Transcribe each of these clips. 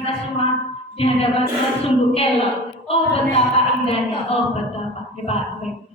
kita semua di hadapan Tuhan sungguh elok. Oh betapa indahnya, oh betapa hebatnya.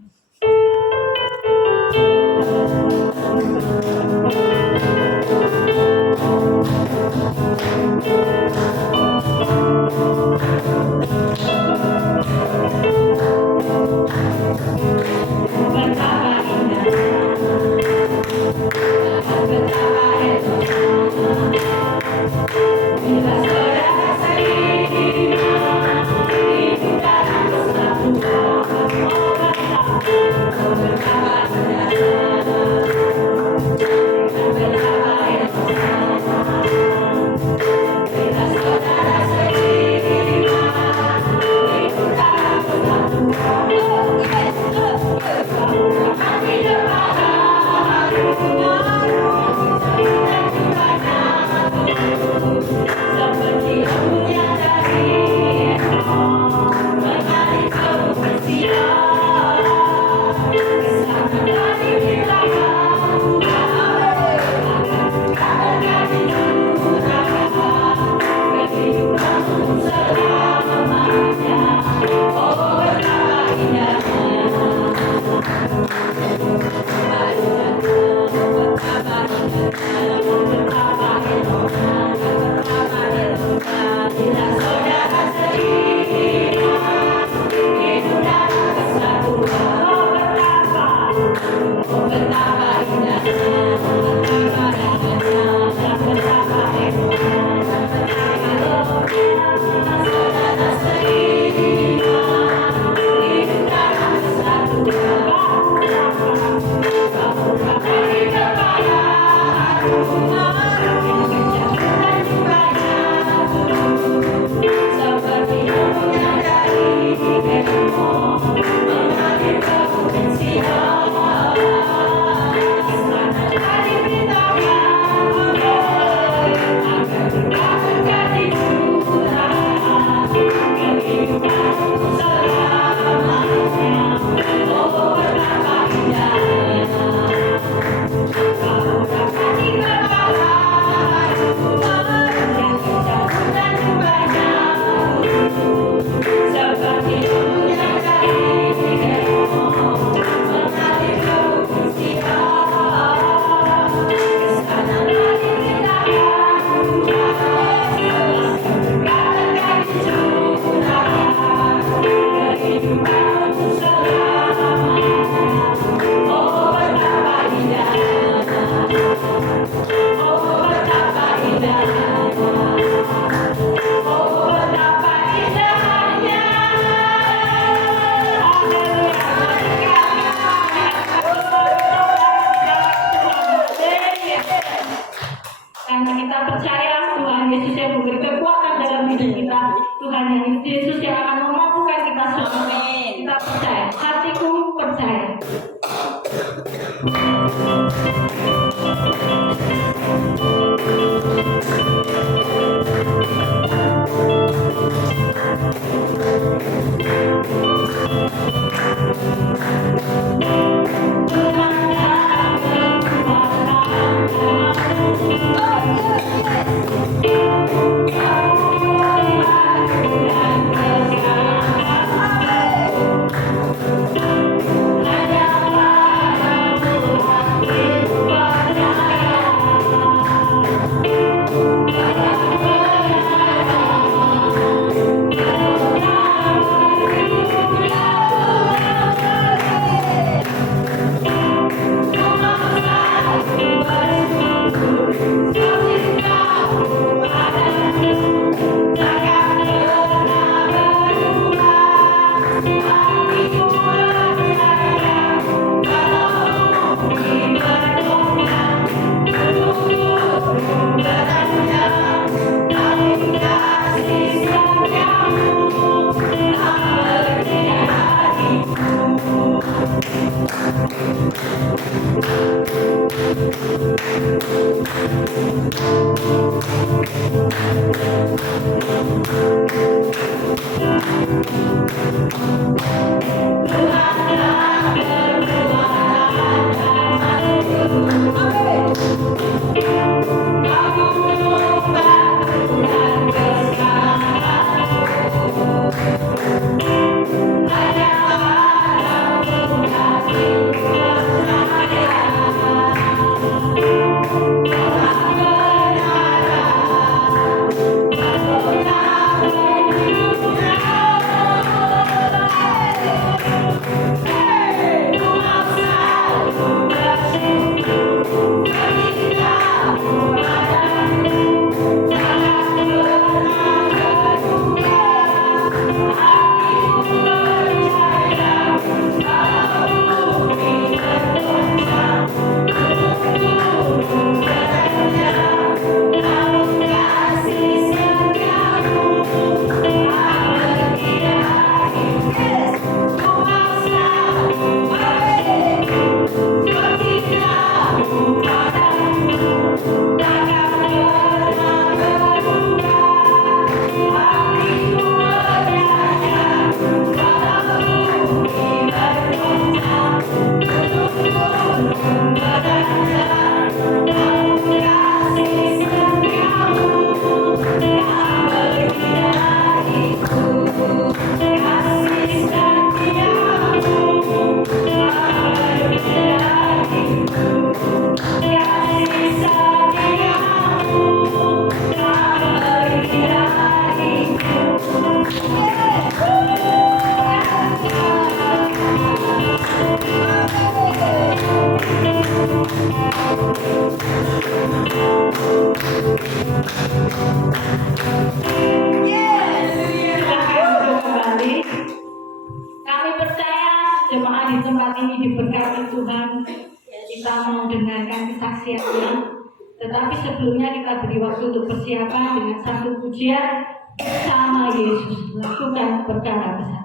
kesaksiannya. Tetapi sebelumnya kita beri waktu untuk persiapan dengan satu pujian bersama Yesus. Lakukan perkara besar.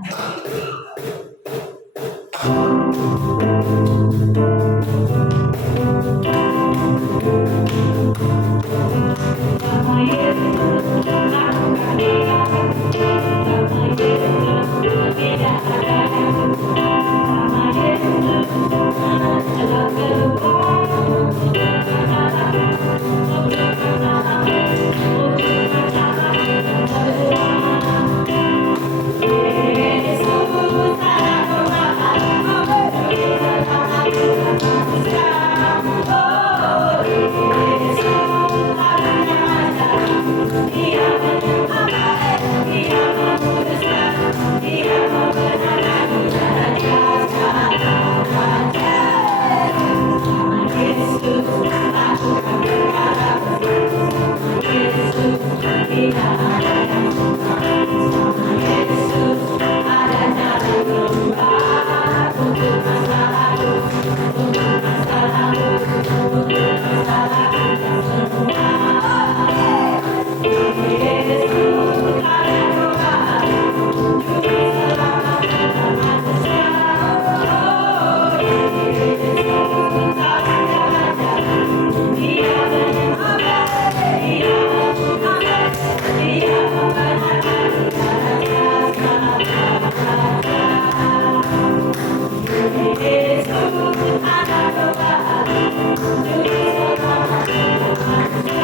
Sama Yesus lakukan perkara besar. Sama Yesus tidak ada yang sama Yesus adalah keluar untuk masalah, untuk masalah, untuk masalah semua. Yesus adalah Tuhan, oh Yesus hanya ada, Dia menyembah, Dia membesar, Dia membenarkan, Dia raja. Sama Yesus lakukan perkara besar. Yesus tidak ada yang sukar. Sama Yesus ada jalan keluar untuk masalahku, untuk masalahku, untuk masalah kita semua. Yesus ada doa, juru selamat manusia. Oh Yesus ada raja, Dia menyembah, Dia membesar, Dia membenarkan, Dia raja. Yesus ada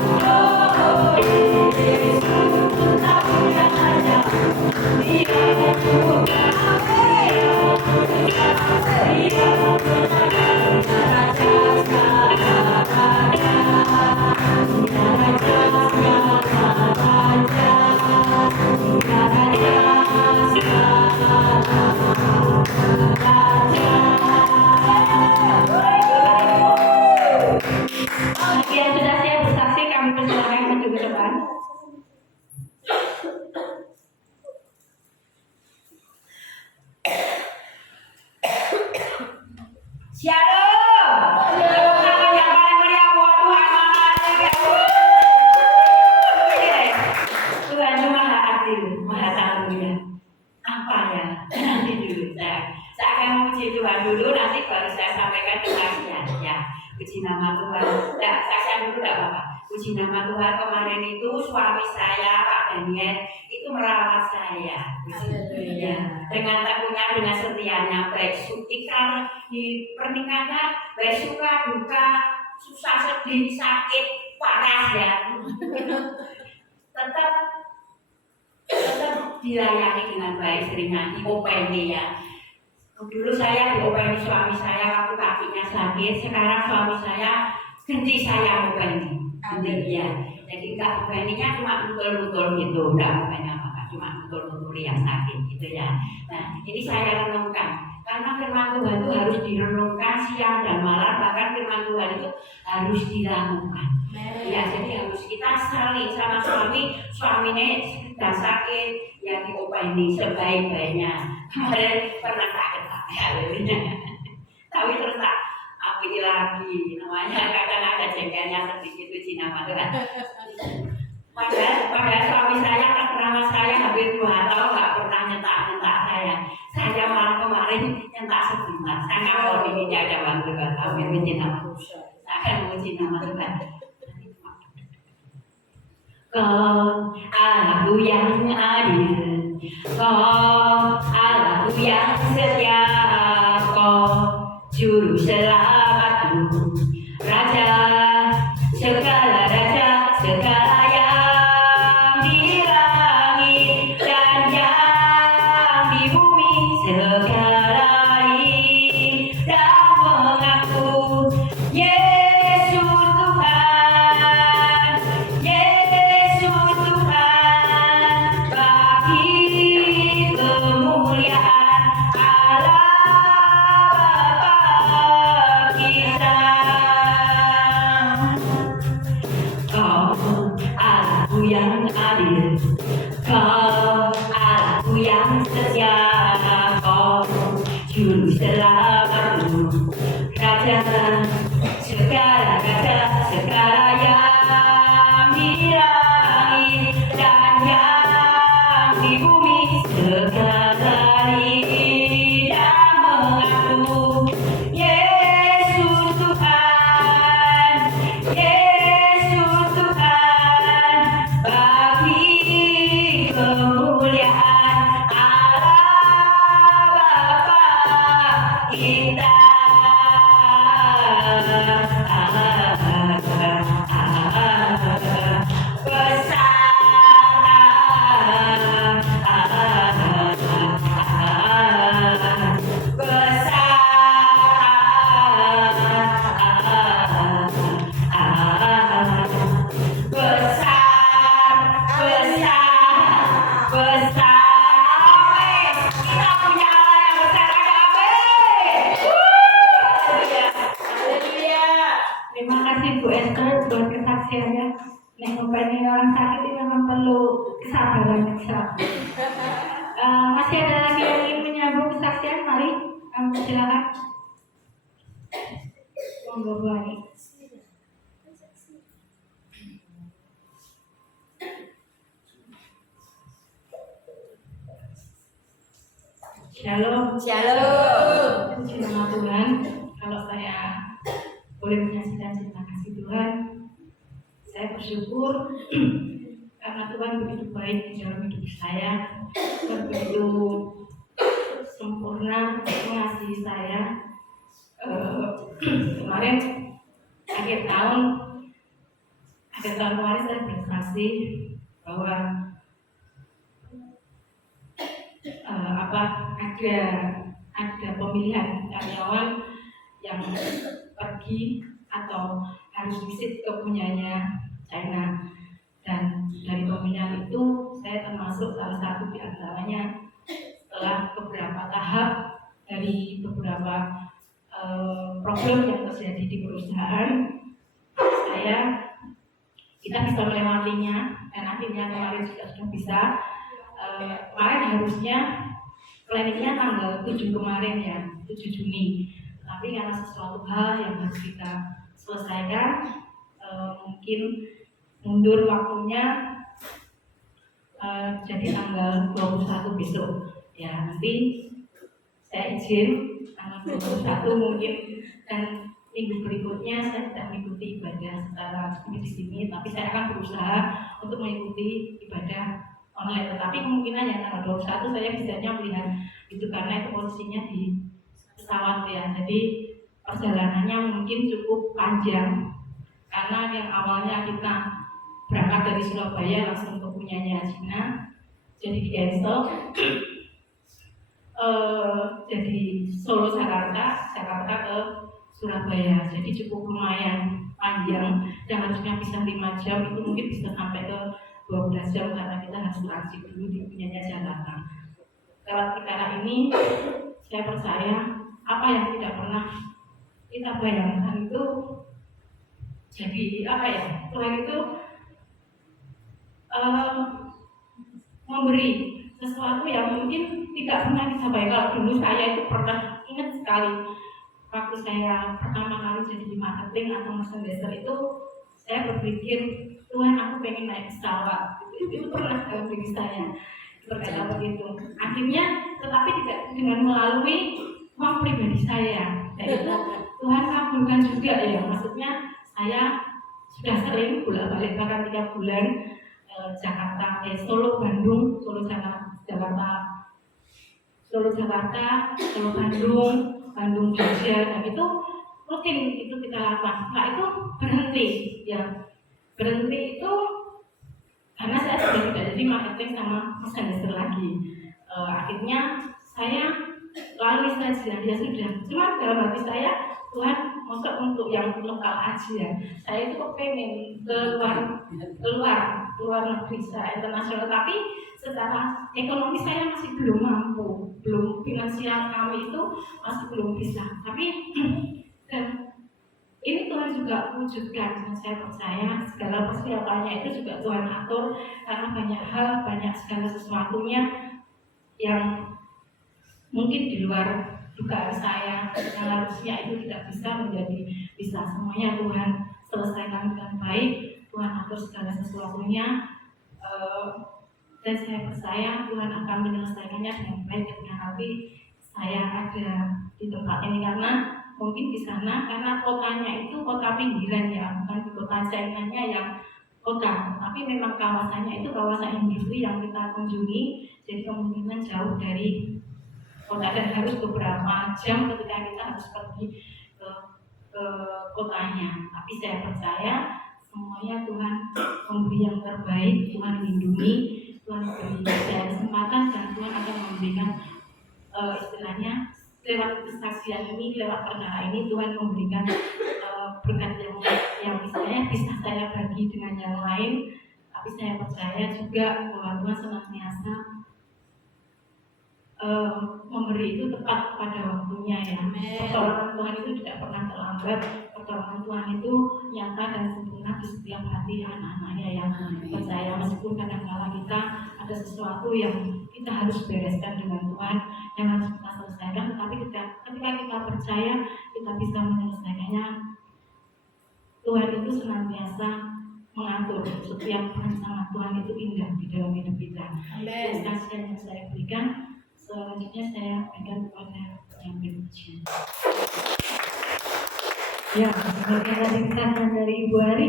doa, juru selamat manusia. Oh Yesus tak punya raja, Dia menyembah, Dia membesar, Dia membenarkan, Dia raja segala raja, Dia raja segala raja, Dia raja segala raja. Bagi yang sudah siap bersaksi, kami persilakan maju ke depan. Shalom. Tepuk tangan yang paling meriah buat Tuhan. Tuhan itu maha adil, maha tangguhnya. Apa ya? Nanti dulu saya akan memuji Tuhan dulu, nanti baru saya sampaikan kesaksian. Ya, puji nama Tuhan. Tidak, saksian dulu tidak apa-apa. Puji nama Tuhan. Kemarin itu suami saya, Pak Daniel, itu merawat saya. Ya, dengan tekunnya, dengan setianya, baik ikhlas di pernikahan, baik suka duka, susah sedih, sakit, panas ya. tetap dilayani dengan baik, seringnya diopeni ya. Dulu saya diopeni suami saya waktu kakinya sakit, sekarang suami saya ganti saya openi. Ya. Jadi nggak openinya cuma nutul-nutul gitu, nggak openi apa-apa, cuma nutul-nutul yang sakit gitu ya. Nah, ini saya renungkan. Karena firman Tuhan itu harus direnungkan siang dan malam, bahkan firman Tuhan itu harus dilakukan. Ya, jadi harus kita saling sama suaminya sedang sakit, yang diopeni sebaik-baiknya. Kemarin pernah sakit tapi terus aku lagi, namanya kadang ada jengkelnya sedikit itu nama Tuhan. Padahal suami saya, terperama saya hampir 2 tahun nggak pernah nyentak saya. Saya malah kemarin nyentak sebentar. Saya nggak mau ini ada waktu Tuhan. Hampir puji nama Tuhan. Saya akan memuji nama Tuhan. Kau Allahku yang adil, Kau Allahku yang setia, Kau Juru Selamatku, Raja segala raja, segala yang di langit dan yang di bumi, segala dan mengaku Yesus Tuhan, Yesus Tuhan, bagi kemuliaan Allah Bapa kita. Kau Allahku yang adil, Kau Allahku yang setia, Kau Juru Selamatku, Raja segala kesabaran saja. Masih ada lagi yang ingin menyambung kesaksian? Mari, silakan. Monggo lagi. Shalom. Shalom. Puji nama Tuhan. Kalau saya boleh menyaksikan terima kasih Tuhan, saya bersyukur karena Tuhan begitu baik di dalam hidup saya, Tuhan begitu sempurna mengasihi saya. Kemarin akhir tahun kemarin saya bersaksi bahwa ada pemilihan karyawan yang pergi atau harus visit ke punyanya China, dan dari pemilihan itu saya termasuk salah satu di antaranya. Setelah beberapa tahap dari beberapa problem yang terjadi di perusahaan, kita bisa melewatinya, dan akhirnya kemarin sudah bisa. Kemarin harusnya planningnya tanggal 7 kemarin ya, 7 Juni. Tapi karena sesuatu hal yang harus kita selesaikan, mungkin mundur waktunya, jadi tanggal 21 besok. Ya, nanti saya izin tanggal 21 mungkin, dan minggu berikutnya saya tidak mengikuti ibadah secara resmi di sini, tapi saya akan berusaha untuk mengikuti ibadah online. Tetapi kemungkinan yang tanggal 21 saya bisanya melihat itu, karena itu posisinya di pesawat ya. Jadi perjalanannya mungkin cukup panjang, karena yang awalnya kita berangkat dari Surabaya langsung ke punyanya Cina, jadi di cancel. Jadi Solo Jakarta ke Surabaya, jadi cukup lumayan panjang, dan harusnya bisa 5 jam, itu mungkin bisa sampai ke 12 jam karena kita harus transit dulu di punyanya Jakarta. Lewat perkara ini saya percaya apa yang tidak pernah kita bayangkan itu jadi Tuhan itu memberi sesuatu yang mungkin tidak pernah kita bayangkan. Kalau dulu saya itu pernah ingat sekali waktu saya pertama kali jadi di marketing atau merchandiser itu, saya berpikir, Tuhan, aku pengen naik pesawat. Itu pernah dalam diri saya berkata begitu. Akhirnya tetapi tidak dengan melalui uang pribadi saya. Jadi Tuhan kabulkan juga ya. Maksudnya saya sudah sering bolak-balik bahkan 3 bulan Jakarta, Solo Bandung, Solo Jakarta, Solo Bandung, Bandung Jogja, dan itu rutin itu kita lakukan. Nah itu berhenti ya. Berhenti itu karena saya sudah tidak jadi marketing sama merchandiser lagi. Akhirnya saya lalu saja, ya sudah. Cuma dalam hati saya, Tuhan maksud untuk yang lokal aja. Saya itu pengen ke luar negeri, saya internasional, tapi secara ekonomi saya masih belum mampu, belum finansial kami itu masih belum bisa. Tapi dan ini Tuhan juga wujudkan, dan saya percaya segala persiapannya itu juga Tuhan atur, karena banyak hal, banyak segala sesuatunya yang mungkin di luar dugaan saya, yang harusnya itu tidak bisa menjadi bisa. Semuanya Tuhan selesaikan dengan baik, Tuhan atur segala sesuatunya, dan saya percaya Tuhan akan menyelesaikannya dengan baik ketika nanti saya ada di tempat ini. Karena mungkin di sana, karena kotanya itu kota pinggiran ya, bukan di kota China-nya yang kota, tapi memang kawasannya itu kawasan industri yang kita kunjungi, jadi kemungkinan jauh dari kota dan harus beberapa jam ketika kita harus pergi ke kotanya. Tapi saya percaya semuanya Tuhan memberi yang terbaik, Tuhan melindungi, Tuhan beri saya kesempatan, dan Tuhan akan memberikan istilahnya lewat kesaksian ini, lewat perkara ini Tuhan memberikan berkat yang misalnya bisa saya bagi dengan yang lain. Tapi saya percaya juga bahwa Tuhan senantiasa memberi itu tepat pada waktunya ya. Pertolongan Tuhan itu tidak pernah terlambat. Pertolongan Tuhan itu nyata dan sempurna di setiap hati anak-anaknya yang percaya, meskipun kadang-kala kita ada sesuatu yang kita harus bereskan dengan Tuhan, yang harus kita selesaikan. Tapi ketika kita percaya kita bisa menyelesaikannya, Tuhan itu senantiasa mengatur. Setiap rancangan Tuhan itu indah di dalam hidup kita. Amin. Kasihan yang saya berikan, selanjutnya saya berikan kepada yang berbicara. Ya, sebagai tadi kesaksian dari Ibu Ari,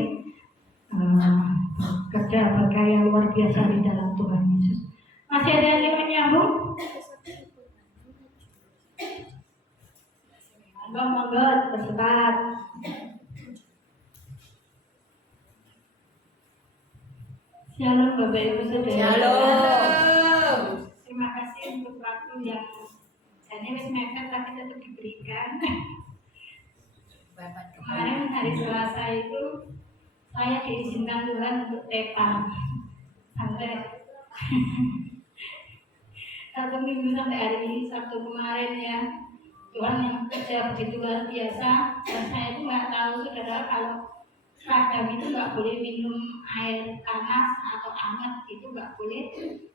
kerja berkah yang luar biasa di dalam Tuhan Yesus. Masih ada yang ingin menyambung? Monggo, cepat. Shalom Bapak Ibu Saudara. Shalom. Terima kasih untuk waktu yang jadi wis mepet tapi tetap diberikan. Kemarin hari Selasa itu saya diizinkan Tuhan untuk tepan sampai 1 minggu sampai hari ini, Sabtu kemarin ya. Tuhan yang kerja begitu luar biasa, dan saya itu nggak tahu saudara kalau seragam itu nggak boleh minum air panas atau hangat, itu nggak boleh.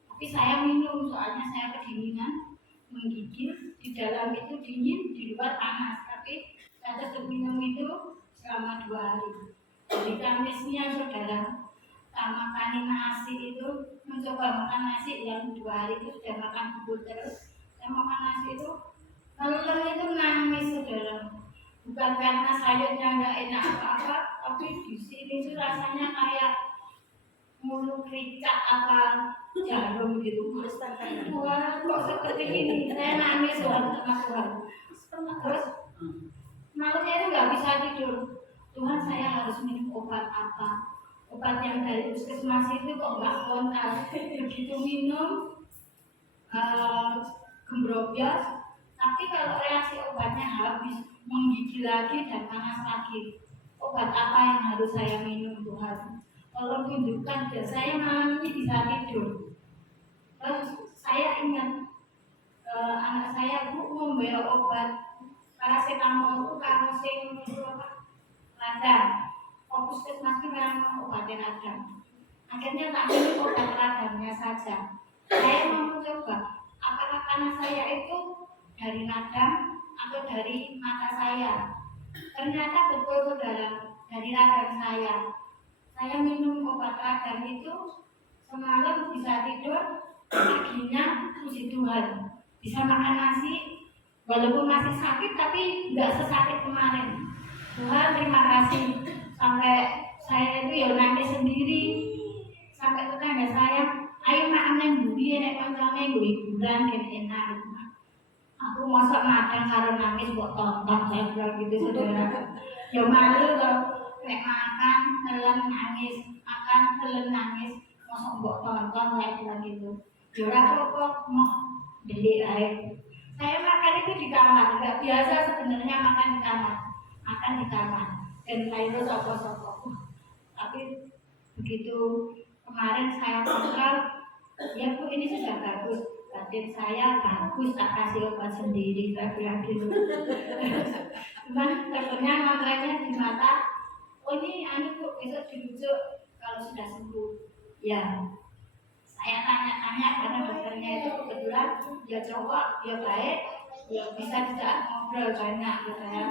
Tapi saya minum, soalnya saya kedinginan, menggigil, di dalam itu dingin, di luar panas. Tapi saya tetap minum itu selama 2 hari. Jadi Kamisnya saudara, sama makan nasi itu, mencoba makan nasi yang 2 hari itu sudah makan bubur terus. Saya makan nasi itu, lalu itu nangis saudara. Bukan karena sayurnya nggak enak apa-apa, tapi di sini tuh rasanya kayak mulu kericak apa jarum gitu. Wah, kok seperti ini? Saya nangis Tuhan sama Tuhan. Terus malamnya itu nggak bisa tidur. Tuhan, saya harus minum obat apa? Obat yang dari puskesmas itu kok nggak kontak. Begitu minum gembrobios, tapi kalau reaksi obatnya habis, menggigil lagi dan panas lagi. Obat apa yang harus saya minum Tuhan? Tolong tunjukkan dan saya malam ini bisa tidur. Terus saya ingat anak saya Bu membayar obat paracetamol itu karena sing itu apa? Radang. Fokus puskesmas itu memang obatnya radang. Akhirnya tak minum obat radangnya saja. Saya mau mencoba apakah karena saya itu dari radang atau dari mata saya. Ternyata betul saudara, dari radang saya. Saya minum obat radang itu semalam bisa tidur, paginya puji Tuhan bisa makan nasi, walaupun masih sakit tapi nggak sesakit kemarin. Tuhan terima kasih. Sampai saya itu ya nangis sendiri, sampai tetangga saya, ayo makan yang budi, nek kancane gue hiburan dan enak. Aku masak madang karo nangis buat tonton, saya bilang gitu saudara. Ya malu loh, nek makan telan nangis, makan telan nangis, masak buat tonton, saya bilang gitu. Ya apa-apa mau beli air. Saya makan itu di kamar, nggak biasa sebenarnya makan di kamar, makan di kamar. Dan lainnya sopok-sopok. Tapi begitu kemarin saya kontrol, ya Bu ini sudah bagus, batin saya bagus, tak kasih obat sendiri, saya bilang gitu. Cuman dokternya ngontraknya di mata, oh ini anu Bu besok dirujuk kalau sudah sembuh. Ya, saya tanya-tanya karena dokternya itu kebetulan dia cowok, dia baik, ya bisa tidak ngobrol banyak gitu ya.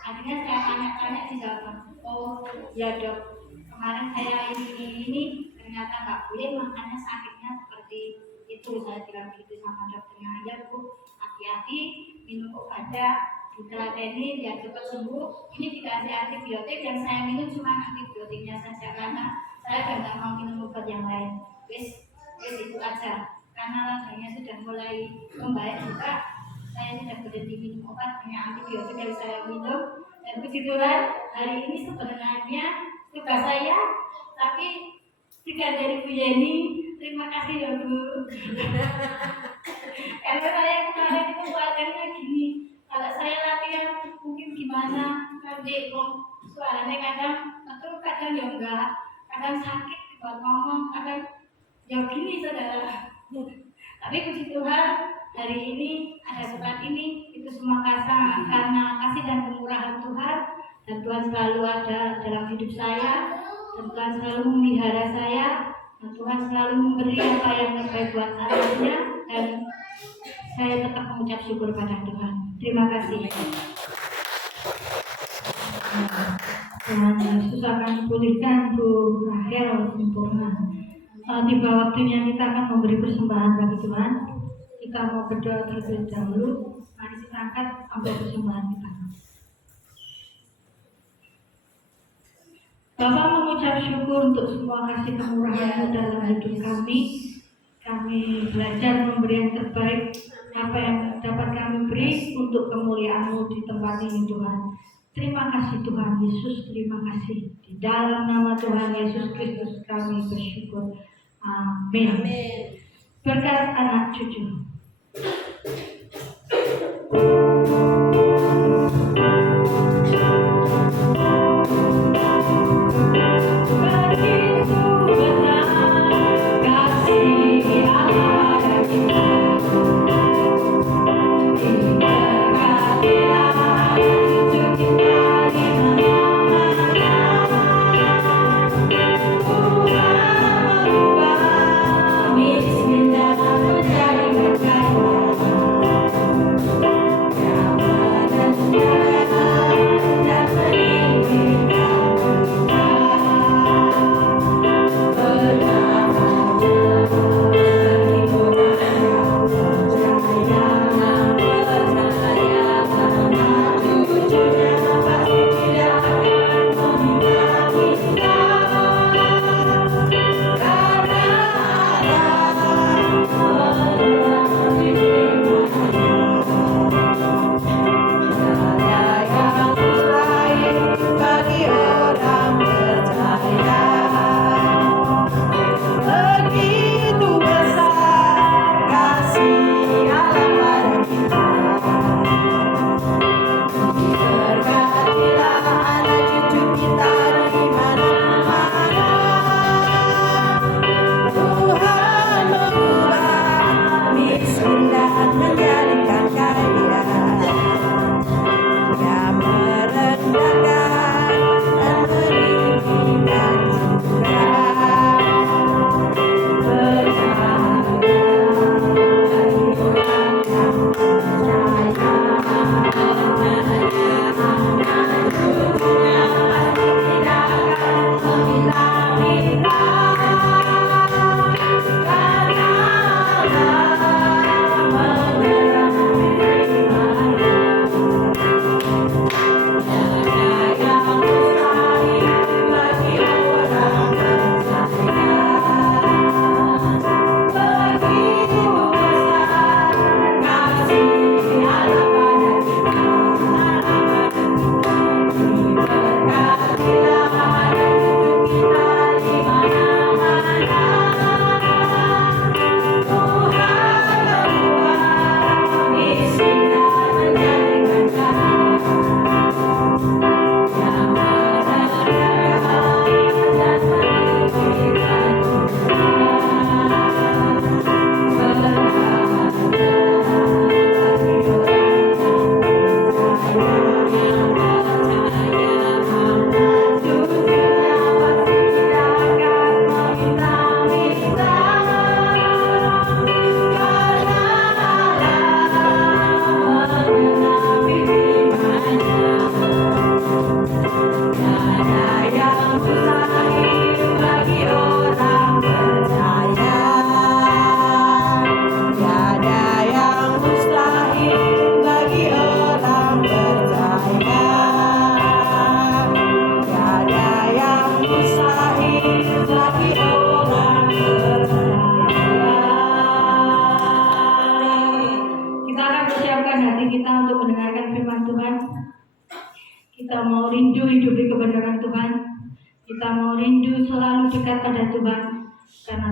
Akhirnya saya tanya-tanya dijawab, oh ya dok, kemarin saya ini ternyata nggak boleh, makanya sakitnya seperti itu. Saya bilang gitu sama dokternya, ya Bu, hati-hati minum obatnya, diteladani biar cepat sembuh. Ini dikasih antibiotik, yang saya minum cuma antibiotiknya saja karena saya nggak mau minum obat yang lain. Wis itu aja, karena rasanya sudah mulai membaik juga. Saya tidak berhenti minum obat, hanya antibiotik yang saya minum. Dan puji Tuhan, hari ini sebenarnya tugas saya, tapi juga dari Bu Yeni. Terima kasih ya Bu. Karena saya kemarin itu khawatirnya gini, kalau saya latihan mungkin gimana nanti suaranya kadang atau kadang ya enggak, kadang sakit buat ngomong, kadang ya gini saudara. Tapi puji Tuhan, hari ini ada seperti ini, itu semua karena kasih dan kemurahan Tuhan. Dan Tuhan selalu ada dalam hidup saya, dan Tuhan selalu memelihara saya. Nah, Tuhan selalu memberi apa yang terbaik buat anaknya, dan saya tetap mengucap syukur pada Tuhan. Terima kasih. Tuhan Yesus akan pulihkan Bu Rahel sempurna. Tiba waktunya kita akan memberi persembahan bagi Tuhan. Kita mau berdoa terlebih dahulu. Mari kita angkat ambil persembahan kita. Bapak mengucap syukur untuk semua kasih kemurahan dalam hidup kami. Kami belajar memberi yang terbaik, apa yang dapat kami beri untuk kemuliaan-Mu di tempat ini Tuhan. Terima kasih Tuhan Yesus, terima kasih. Di dalam nama Tuhan Yesus Kristus kami bersyukur. Amin. Berkat anak cucu.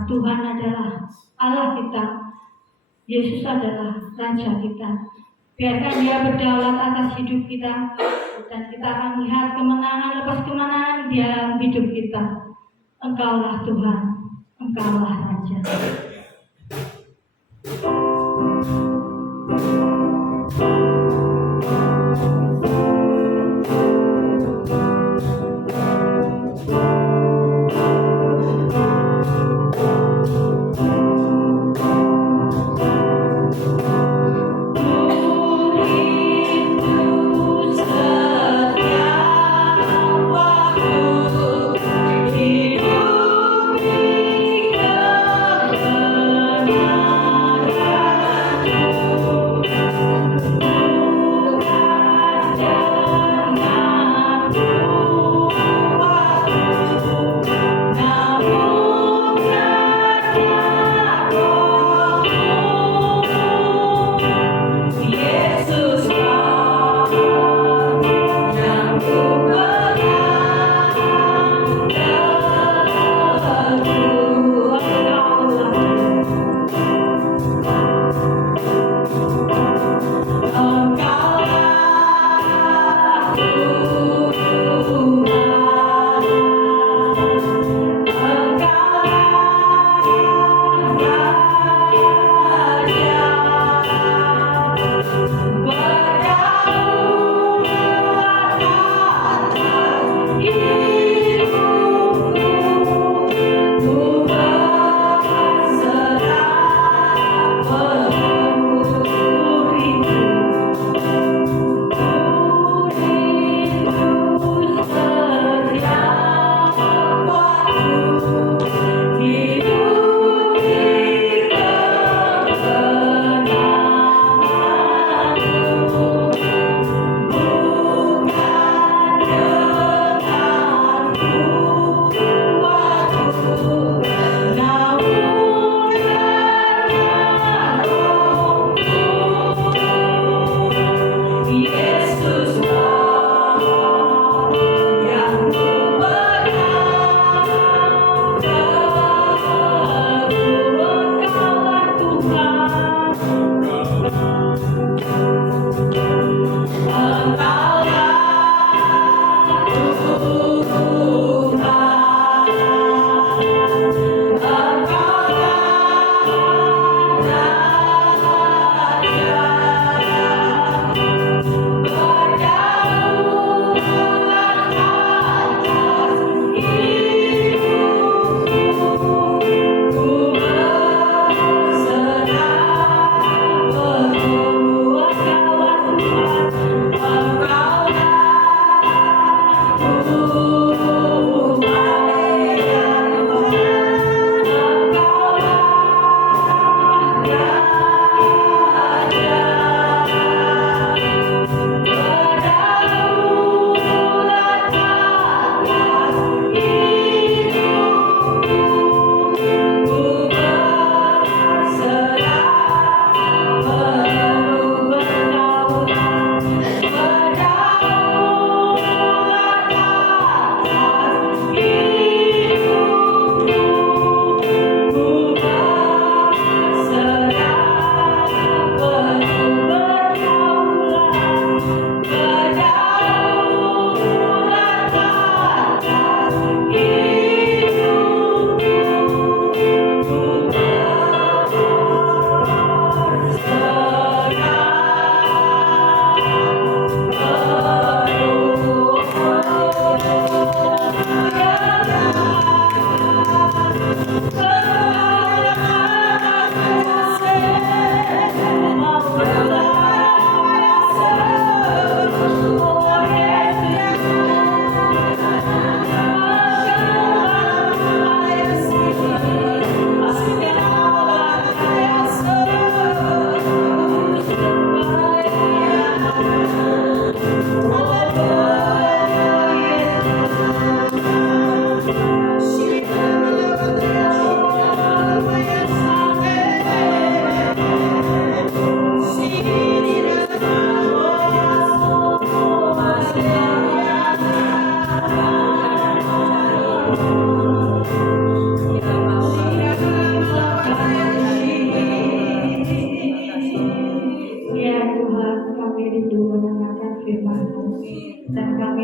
Tuhan adalah Allah kita, Yesus adalah Raja kita. Biarkan Dia berdaulat atas hidup kita, dan kita akan melihat kemenangan lepas kemenangan di dalam hidup kita. Engkaulah Tuhan, Engkaulah Raja.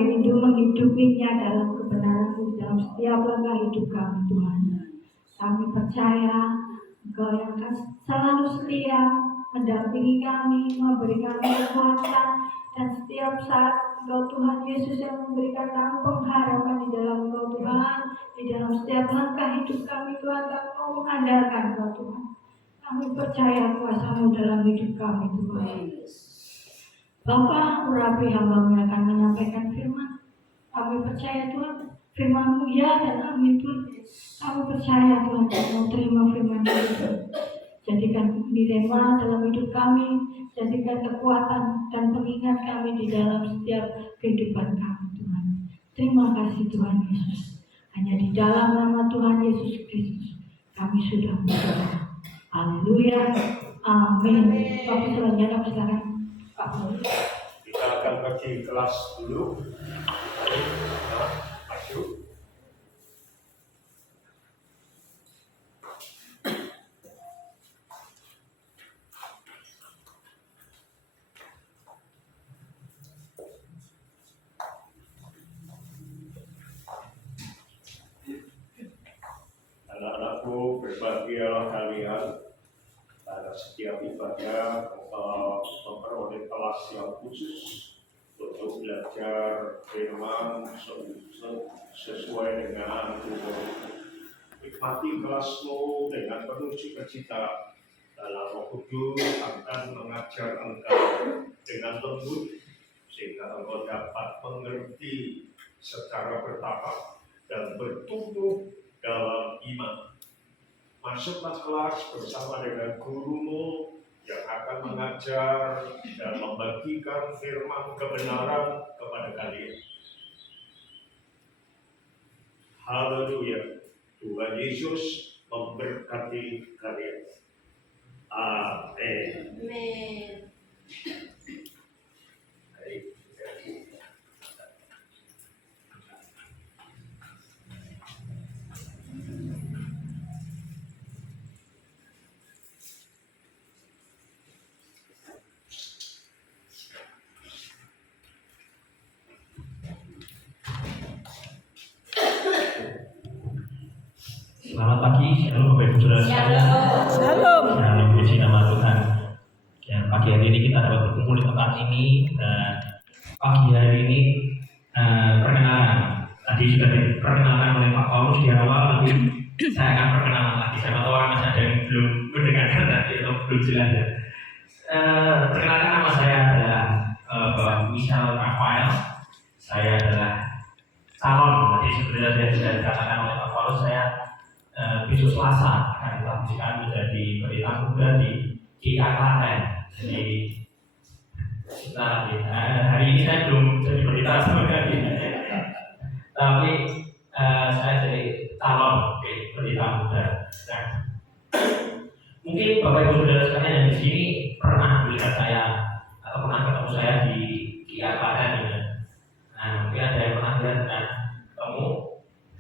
rindu menghidupinya dalam kebenaran-Mu dalam setiap langkah hidup kami Tuhan. Kami percaya Engkau yang akan selalu setia mendampingi kami, memberi kami kekuatan, dan setiap saat Engkau Tuhan Yesus yang memberikan kami pengharapan di dalam Engkau Tuhan, di dalam setiap langkah hidup kami Tuhan, kami mau mengandalkan Engkau Tuhan. Kami percaya kuasa-Mu dalam hidup kami Tuhan. Bapa, urapi hamba-Mu yang akan menyampaikan firman. Kami percaya Tuhan, firman-Mu ya dan amin Tuhan. Kami percaya Tuhan, kami mau terima firman-Mu Tuhan. Jadikan direma dalam hidup kami, jadikan kekuatan dan pengingat kami di dalam setiap kehidupan kami Tuhan. Terima kasih Tuhan Yesus. Hanya di dalam nama Tuhan Yesus Kristus kami sudah berdoa. Haleluya. Amin. Bapak selanjutnya silakan. Kita akan pergi kelas dulu. Mari kita masuk. Anak-anakku, berbahagialah kalian. Pada setiap ibadah memperoleh kelas yang khusus untuk belajar firman sesuai dengan Tuhan. Nikmati kelasmu dengan penuh sukacita. Dalam Roh Kudus akan mengajar engkau dengan lembut sehingga engkau dapat mengerti secara bertahap dan bertumbuh dalam iman. Masuklah kelas bersama dengan gurumu yang akan mengajar dan membagikan firman kebenaran kepada kalian. Haleluya. Tuhan Yesus memberkati kalian. Amin. Amin. Selamat pagi, shalom Bapak Ibu Saudara sekalian. Shalom. Dalam puji nama Tuhan. Ya, pagi hari ini kita dapat berkumpul di tempat ini dan pagi hari ini perkenalan. Tadi sudah diperkenalkan oleh Pak Paulus di awal, tapi saya akan perkenalan lagi. Saya tahu masih ada yang belum mendengarkan tadi atau belum jelas ya. Perkenalkan, nama saya adalah Bapak Michel Rafael. Saya adalah calon. Tadi sebenarnya sudah dikatakan oleh Pak Paulus, saya besok Selasa akan dilanjutkan menjadi berita muda di KKN. Jadi hari ini saya belum jadi berita sebenarnya, tapi saya jadi calon berita muda. Nah, mungkin Bapak Ibu Saudara sekalian yang di sini pernah melihat saya atau pernah ketemu saya di KKN. Nah, mungkin ada yang pernah lihat dan ketemu.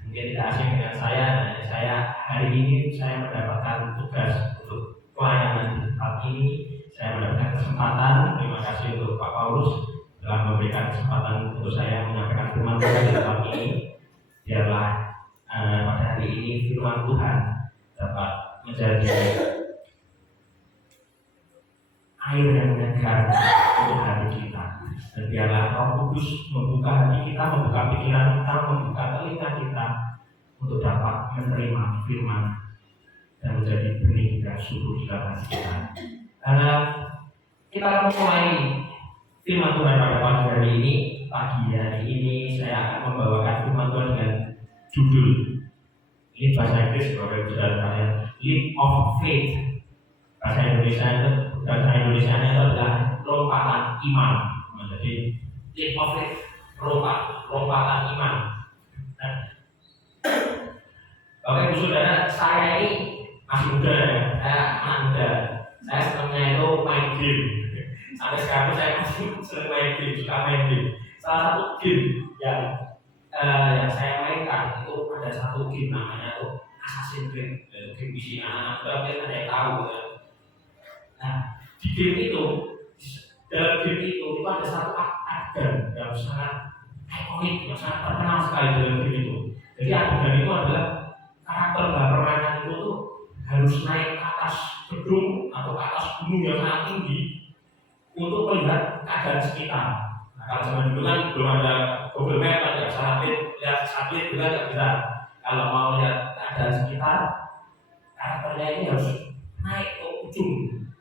Mungkin tidak asing dengan saya. Saya hari ini saya mendapatkan tugas untuk pelayanan di tempat ini. Saya mendapatkan kesempatan. Terima kasih untuk Pak Paulus telah memberikan kesempatan untuk saya menyampaikan firman Tuhan di tempat ini. Biarlah pada hari ini firman Tuhan dapat menjadi air yang menyegar untuk hati kita. Dan biarlah Roh Kudus membuka hati kita, membuka pikiran kita, membuka telinga kita untuk dapat menerima firman dan menjadi benih dan subur di dalam hati kita. Kita akan mulai firman Tuhan pada pagi hari ini. Pagi hari ini saya akan membawakan firman Tuhan dengan judul, ini bahasa Inggris Bapak Ibu Saudara sekalian, Leap of Faith. Bahasa Indonesia itu adalah lompatan iman. Jadi leap of faith, lompatan iman. Nah, Bapak Ibu Saudara, saya ini masih muda ya, saya anak muda. Saya senangnya itu main game. Sampai sekarang saya masih sering main game, suka main game. Salah satu game yang saya mainkan itu ada satu game namanya itu Assassin's Creed, game PC. Mungkin ada yang tahu ya. Nah, di game itu, dalam game itu ada satu adegan yang sangat ikonik yang sangat terkenal sekali dalam film itu. Jadi adegan itu adalah karakter dalam permainan itu tuh harus naik ke atas gedung atau ke atas gunung yang sangat tinggi untuk melihat keadaan sekitar. Nah, kalau zaman dulu kan belum ada Google Map, kan nggak bisa lihat satelit juga nggak bisa. Kalau mau lihat keadaan sekitar, karakternya ini harus naik ke ujung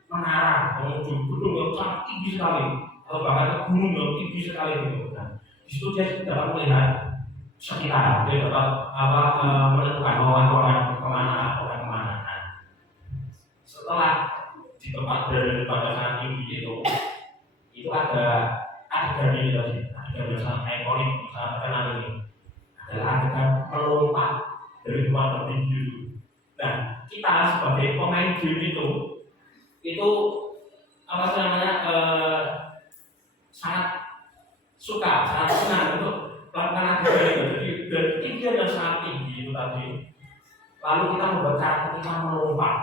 menara, ke ujung gedung yang sangat tinggi sekali, atau bahkan ke gunung yang tinggi sekali gitu. Nah, di situ dia dapat melihat sekitar, dia dapat menentukan mau kemana. Nah, setelah di tempat berada pada sangat tinggi itu ada adegan ini tadi, adegan yang sangat ikonik, sangat terkenal ini adalah adegan melompat dari tempat tertinggi itu. Nah, kita sebagai pemain game itu apa namanya sangat suka, sangat senang untuk melakukan adegan itu. Jadi dari ketinggian yang sangat tinggi itu tadi, lalu kita membuat karakter kita melompat.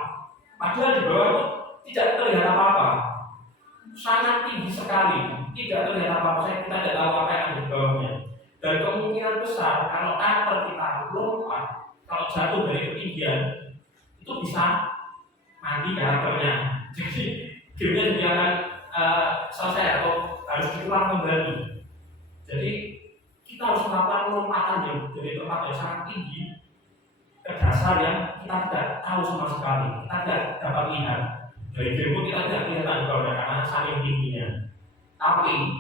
Padahal di bawah itu tidak terlihat apa-apa, sangat tinggi sekali, tidak terlihat apa-apa. Kita tidak tahu apa yang ada di bawahnya. Dan kemungkinan besar kalau karakter kita lompat, kalau jatuh dari ketinggian, itu bisa mati karakternya. Jadi gamenya jadi akan selesai atau harus diulang kembali. Jadi kita harus melakukan lompatan yang dari tempat yang sangat tinggi ke dasar yang kita tidak tahu sama sekali, kita tidak dapat lihat. Dari game kita tidak kelihatan di bawah karena saking tingginya. Tapi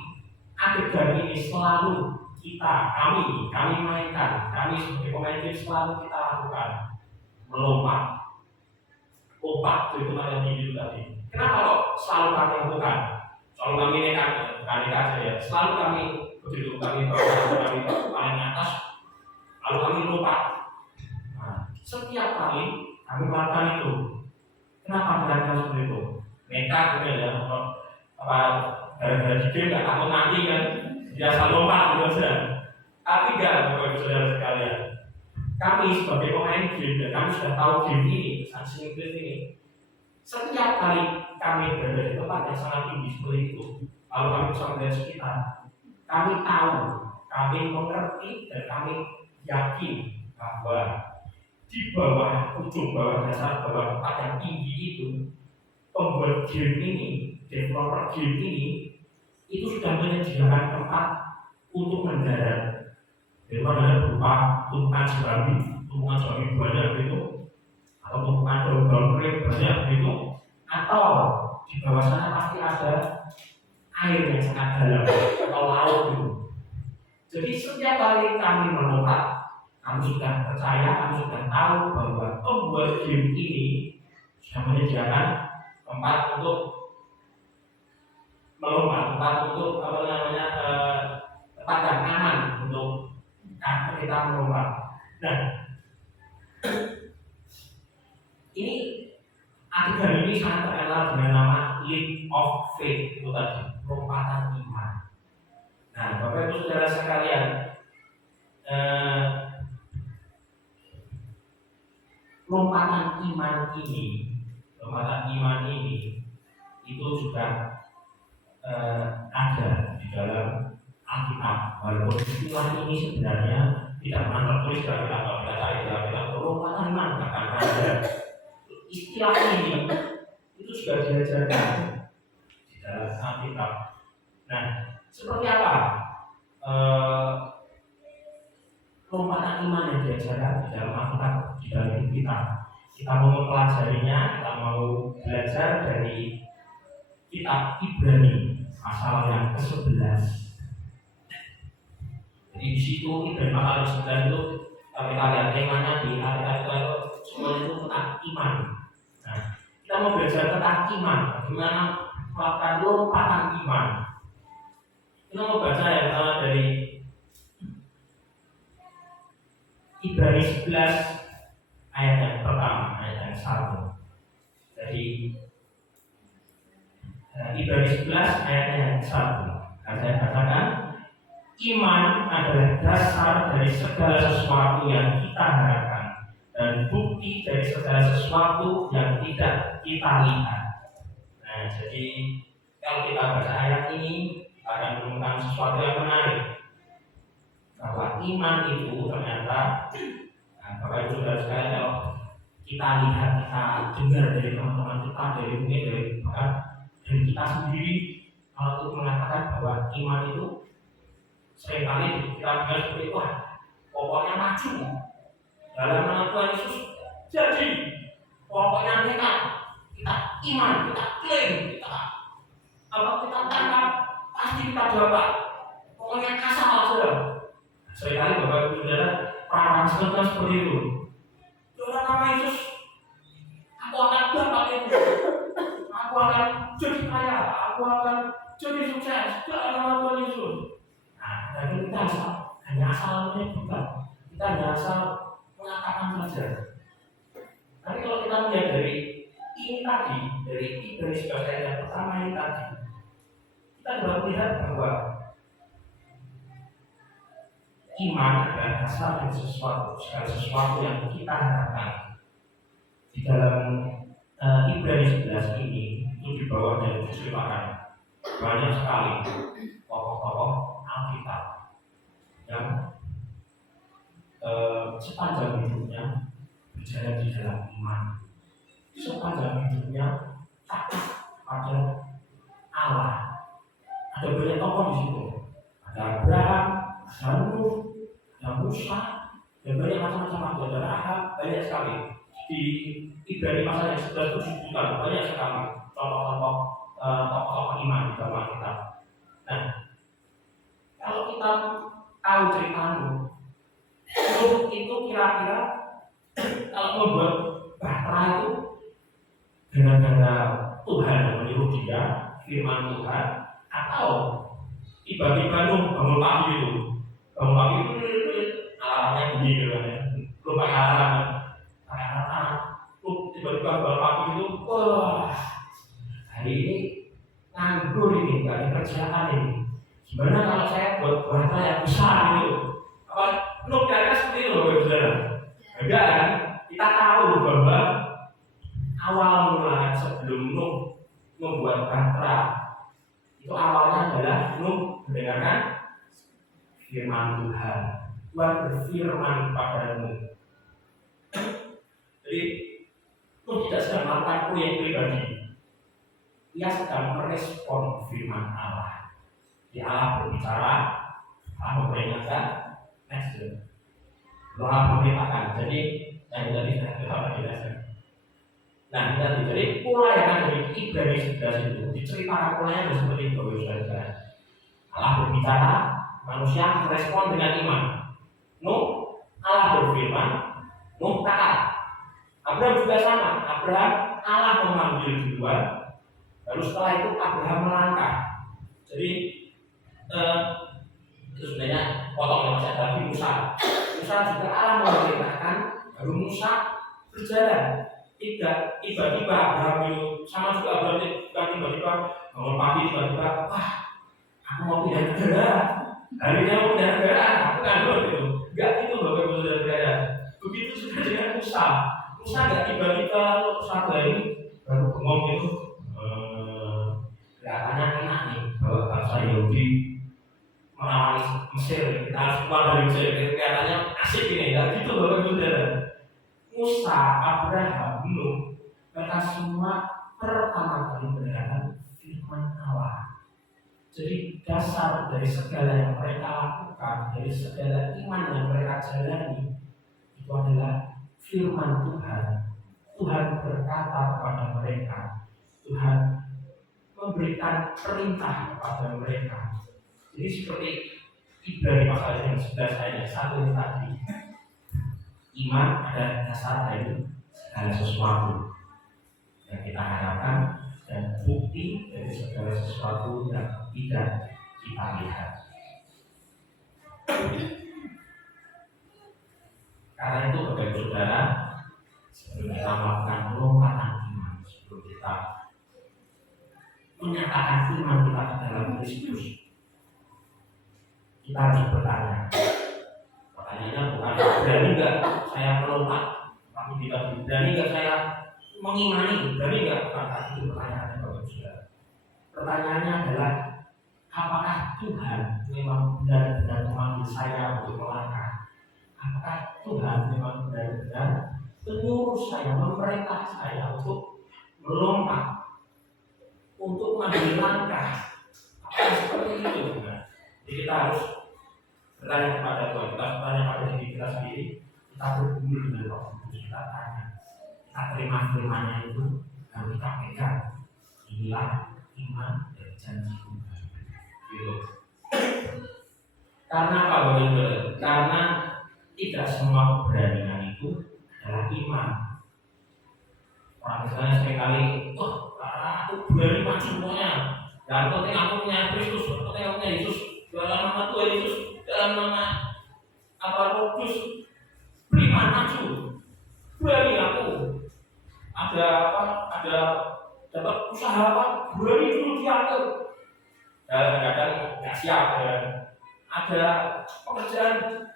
adegan ini selalu kami mainkan, kami sebagai pemain game selalu kita lakukan melompat itu yang tinggi itu tadi. Kenapa kok selalu kami lakukan? Selalu kami nekat saja ya. Selalu kami begitu kami paling atas, lalu kami lompat. Nah, setiap kali kami melakukan itu. Kenapa kita seperti itu? Nekat gitu ya. Apa gara-gara di game nggak takut nanti kan? Biasa lompat gitu saja. Tapi enggak, Bapak Ibu Saudara sekalian. Kami sebagai pemain game dan kami sudah tahu game ini, Assassin's Creed ini. Setiap kali kami berada di tempat yang sangat tinggi seperti itu, lalu kami bisa melihat sekitar, kami tahu, kami mengerti dan kami yakin bahwa di bawah ujung bawah dasar bawah tempat yang tinggi itu, pembuat game ini, developer game ini, itu sudah menyediakan tempat untuk mendarat. Jadi mendarat berupa tumpukan jerami banyak begitu, atau tumpukan daun-daun kering banyak begitu, atau di bawah sana pasti ada air yang sangat dalam atau laut gitu. Jadi setiap kali kami melompat, kami sudah percaya, kami sudah tahu bahwa pembuat game ini sudah menyediakan tempat untuk melompat, tempat untuk tempat yang aman untuk kita melompat. Nah, ini adegan ini sangat terkenal dengan nama Leap of Faith itu tadi, lompatan iman. Nah, Bapak Ibu Saudara sekalian, lompatan iman ini itu juga ada di dalam Alkitab. Walaupun istilah ini sebenarnya tidak pernah tertulis dalam Alkitab, kalau kita cari dalam Alkitab, lompatan iman akan ada. Istilah ini itu juga diajarkan di dalam Alkitab. Nah, seperti apa lompatan iman yang diajarkan di dalam Alkitab, di dalam hidup kita? Kita mau mempelajarinya, kita mau belajar dari kitab Ibrani pasal yang ke-11. Jadi di situ Ibrani pasal yang ke-11 itu kita lihat temanya di Alkitab itu semua itu tentang iman. Nah, kita mau belajar tentang iman, bagaimana melakukan lompatan iman. Kita mau baca yang dari Ibrani 11 ayat yang pertama, ayat yang 1. Jadi Ibrani 11 ayat yang 1. Saya katakan, iman adalah dasar dari segala sesuatu yang kita harapkan dan bukti dari segala sesuatu yang tidak kita lihat. Nah, jadi kalau kita baca ayat ini, kita akan menemukan sesuatu yang menarik. bahwa iman itu ternyata, nah, Bapak Ibu Saudara sekalian, kalau kita lihat, kita dengar dari teman-teman kita, dari bahkan dari kita sendiri, kalau itu mengatakan bahwa iman itu seringkali kita dengar seperti itu, pokoknya maju dalam nama Tuhan Yesus, jadi pokoknya kita iman, kita klaim, kalau kita tangkap pasti kita dapat, pokoknya asal saja. Seringkali Bapak Ibu Saudara perang seperti itu. Dalam nama Yesus, aku akan dapat itu, aku akan jadi kaya, aku akan jadi sukses dalam nama Tuhan Yesus. Nah, dan kita hanya asal menyebutkan, kita hanya asal mengatakan saja. Tapi kalau kita melihat dari ini tadi, dari Ibrani 11 ayat yang pertama ini tadi, kita dapat melihat bahwa iman adalah dasar dari segala sesuatu yang kita harapkan. Di dalam Ibrani 11 ini itu dibawa dari diceritakan banyak sekali tokoh-tokoh Alkitab yang sepanjang hidupnya berjalan di dalam iman, sepanjang hidupnya taat pada Allah. Ada banyak tokoh di situ, ada Abraham, ada Nuh, ada Musa, dan banyak macam-macam, ada Rahab, banyak sekali. Di Ibrani pasal yang 11 itu disebutkan banyak sekali contoh-contoh tokoh-tokoh iman di dalam Alkitab. Nah, kalau kita tahu cerita Nuh itu kira-kira kalau membuat bahtera itu gara-gara Tuhan yang menyuruh dia, firman Tuhan, atau tiba-tiba Nuh bangun pagi itu, alarmnya bunyi gitu kan ya, belum pakai alarm, tiba-tiba bangun pagi itu, wah hari ini nganggur ini, nggak ada kerjaan ini. Gimana kalau saya buat bahtera yang besar gitu? Apa Nuh kira-kira seperti itu loh, saudara? Enggak kan? Kita tahu bahwa awal mula sebelum Nuh membuat bahtera itu awalnya adalah Nuh mendengarkan firman Tuhan. Tuhan berfirman kepada Nuh. Jadi Nuh tidak sedang melakukan proyek pribadi. Dia sedang merespon firman Allah. Di Allah berbicara, Allah memperingatkan, next. Allah memerintahkan. Jadi yang tadi saya jelaskan. Nah, jadi pola yang ada di Ibrani 11 itu diceritakan polanya seperti itu, saudara. Allah berbicara, manusia merespon dengan iman. Nuh, Allah berfirman, Nuh taat. Abraham juga sama. Abraham, Allah memanggil duluan, lalu setelah itu Abraham melangkah. Jadi itu sebenarnya potongnya masih ada lagi Musa. Musa juga Allah memerintahkan, baru Musa berjalan. Tidak tiba-tiba Abraham itu sama juga Abraham itu tiba-tiba bangun pagi tiba-tiba, wah aku mau pindah negara, hari ini mau pindah negara, aku kan gitu. Enggak gitu Bapak Ibu Saudara. Begitu juga dengan Musa. Musa enggak tiba-tiba suatu hari baru bengong itu, kelihatannya enak nih bahwa bangsa Yahudi melawan Mesir, kita harus keluar dari Mesir, kelihatannya asik ini, enggak gitu Bapak Ibu Saudara. Musa, Abraham, Nuh, mereka semua pertama kali mendengarkan firman Allah. Jadi dasar dari segala yang mereka lakukan, dari segala iman yang mereka jalani, itu adalah firman Tuhan. Tuhan berkata kepada mereka, Tuhan memberikan perintah kepada mereka. Jadi seperti Ibrani pasal yang 11 ayat 1 ini tadi. Iman adalah dasar dari segala sesuatu yang kita harapkan dan bukti dari segala sesuatu yang tidak kita lihat. Karena itu Bapak Ibu Saudara, sebelum kita melakukan lompatan iman, sebelum kita menyatakan iman kita ke dalam Kristus, kita harus bertanya. Pertanyaannya bukan berani enggak saya melompat, tapi tidak berani enggak saya mengimani, berani enggak, bukan itu pertanyaannya Bapak Saudara. Pertanyaannya adalah apakah Tuhan memang benar-benar memanggil saya untuk melangkah? Apakah Tuhan memang benar-benar menyuruh saya, memerintah saya untuk melompat, untuk mengambil langkah? Apakah seperti itu? Nah, jadi kita harus bertanya kepada Tuhan, kita bertanya pada diri kita sendiri, kita bergumul dengan Roh Kudus, kita tanya, kita terima firman-Nya itu, dan kita pegang. Inilah iman dan janji Tuhan. Gitu. Karena apa, Bapak-Ibu? Karena tidak semua keberanian itu adalah iman. Orang misalnya seringkali, aku berani maju semuanya. Dan penting aku punya Kristus, penting aku punya Yesus. Dalam nama Tuhan Yesus, dalam nama Roh Kudus, beriman maju. Berani aku. Ada dapat usaha apa? Berani dulu diatur. Kadang-kadang nggak siap ya. Ada pekerjaan,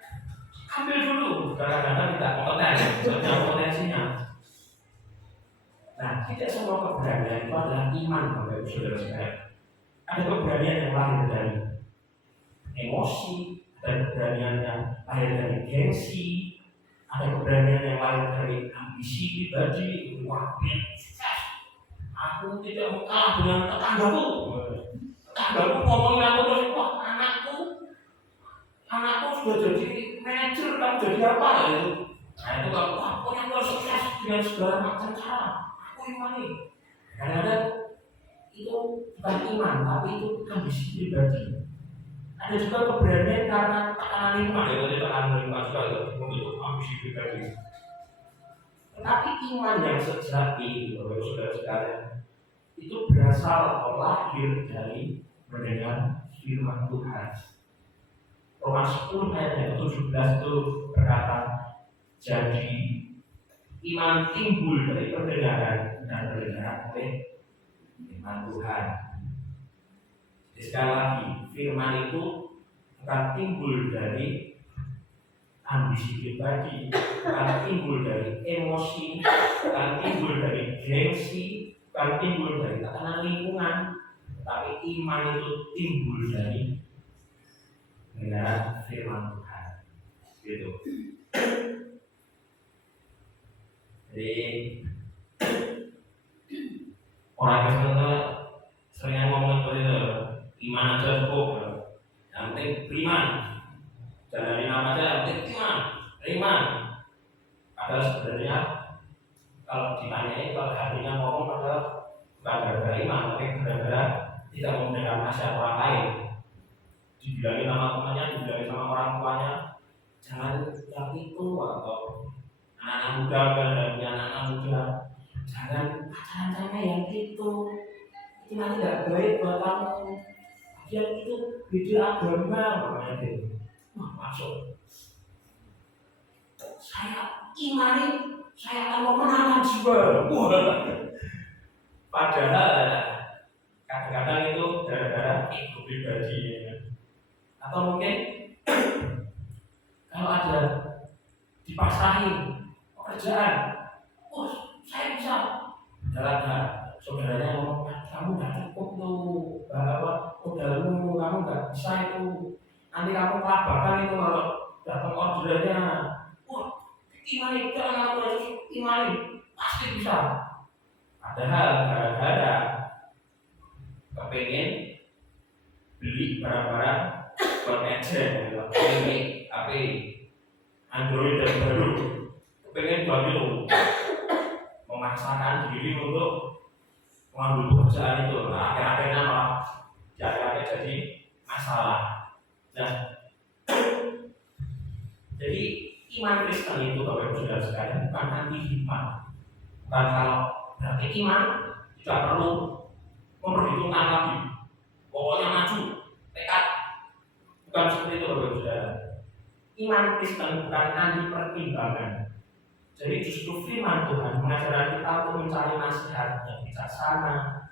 ambil dulu. Kadang-kadang tidak kompeten, tidak potensinya. Nah, tidak semua keberanian itu adalah iman, Bapak Ibu Saudara sekalian. Ada keberanian yang lahir dari emosi, ada keberanian yang lahir dari gengsi, ada keberanian yang lahir dari ambisi pribadi. Wah, aku tidak mau kalah dengan tetanggaku. Tetanggaku ngomongin aku terus, wah anakku sudah jadi manajer, kamu jadi apa ya itu? Nah itu kalau pokoknya aku harus sukses dengan segala macam cara. Aku imani. Kadang-kadang itu bukan iman, tapi itu ambisi pribadi. Ada juga keberanian karena tekanan lingkungan, ya tadi tekanan lingkungan juga itu untuk ambisi pribadi. Tetapi iman yang sejati, Bapak Ibu Saudara sekalian, itu berasal atau lahir dari mendengar firman Tuhan. Roma 10 ayat 17 itu berkata, jadi iman timbul dari pendengaran dan pendengaran oleh firman Tuhan. Jadi sekali lagi, firman itu bukan timbul dari ambisi pribadi, bukan timbul dari emosi, bukan timbul dari gengsi, bukan timbul dari tekanan lingkungan, tapi iman itu timbul dari mendengar firman Tuhan. Gitu. Jadi orang Kristen sering ngomong seperti itu, iman aja cukup, yang penting beriman. Jalanin apa aja, yang penting beriman. Padahal sebenarnya kalau ditanyai, kalau hatinya ngomong padahal bukan gara-gara iman, tapi gara-gara tidak mau mendengar nasihat orang lain. Dibilangin sama temannya, dibilangin sama orang tuanya, jangan yang itu, atau anak-anak muda, anak-anak muda, jangan pacaran sama yang itu nanti gak baik buat kamu, yang itu beda agama, makanya gitu. Wah, masuk. Saya imani, saya akan memenangkan jiwa. Padahal kadang-kadang itu gara-gara ego pribadi. Atau mungkin kalau ada dipasrahin pekerjaan, saya bisa jalan. Saudaranya ngomong, kamu gak cukup tuh, modalmu kamu gak bisa itu. Nanti kamu kelabakan itu kalau datang orderannya. Imani, jangan aku imani, pasti bisa. Padahal gara-gara kepengen beli barang-barang buat ejen, ini HP Android dan baru, kepengen buat itu, memaksakan diri untuk mengambil pekerjaan itu. Nah, akhir-akhirnya malah jadi masalah. Nah, jadi iman Kristen itu, Bapak Ibu Saudara sekalian, bukan anti iman. Bukan kalau berarti iman tidak perlu memperhitungkan lagi. Pokoknya maju, tekad. Bukan seperti itu, Bapak Ibu Saudara. Iman Kristen bukan anti pertimbangan. Jadi justru firman Tuhan mengajarkan kita untuk mencari nasihat yang bijaksana,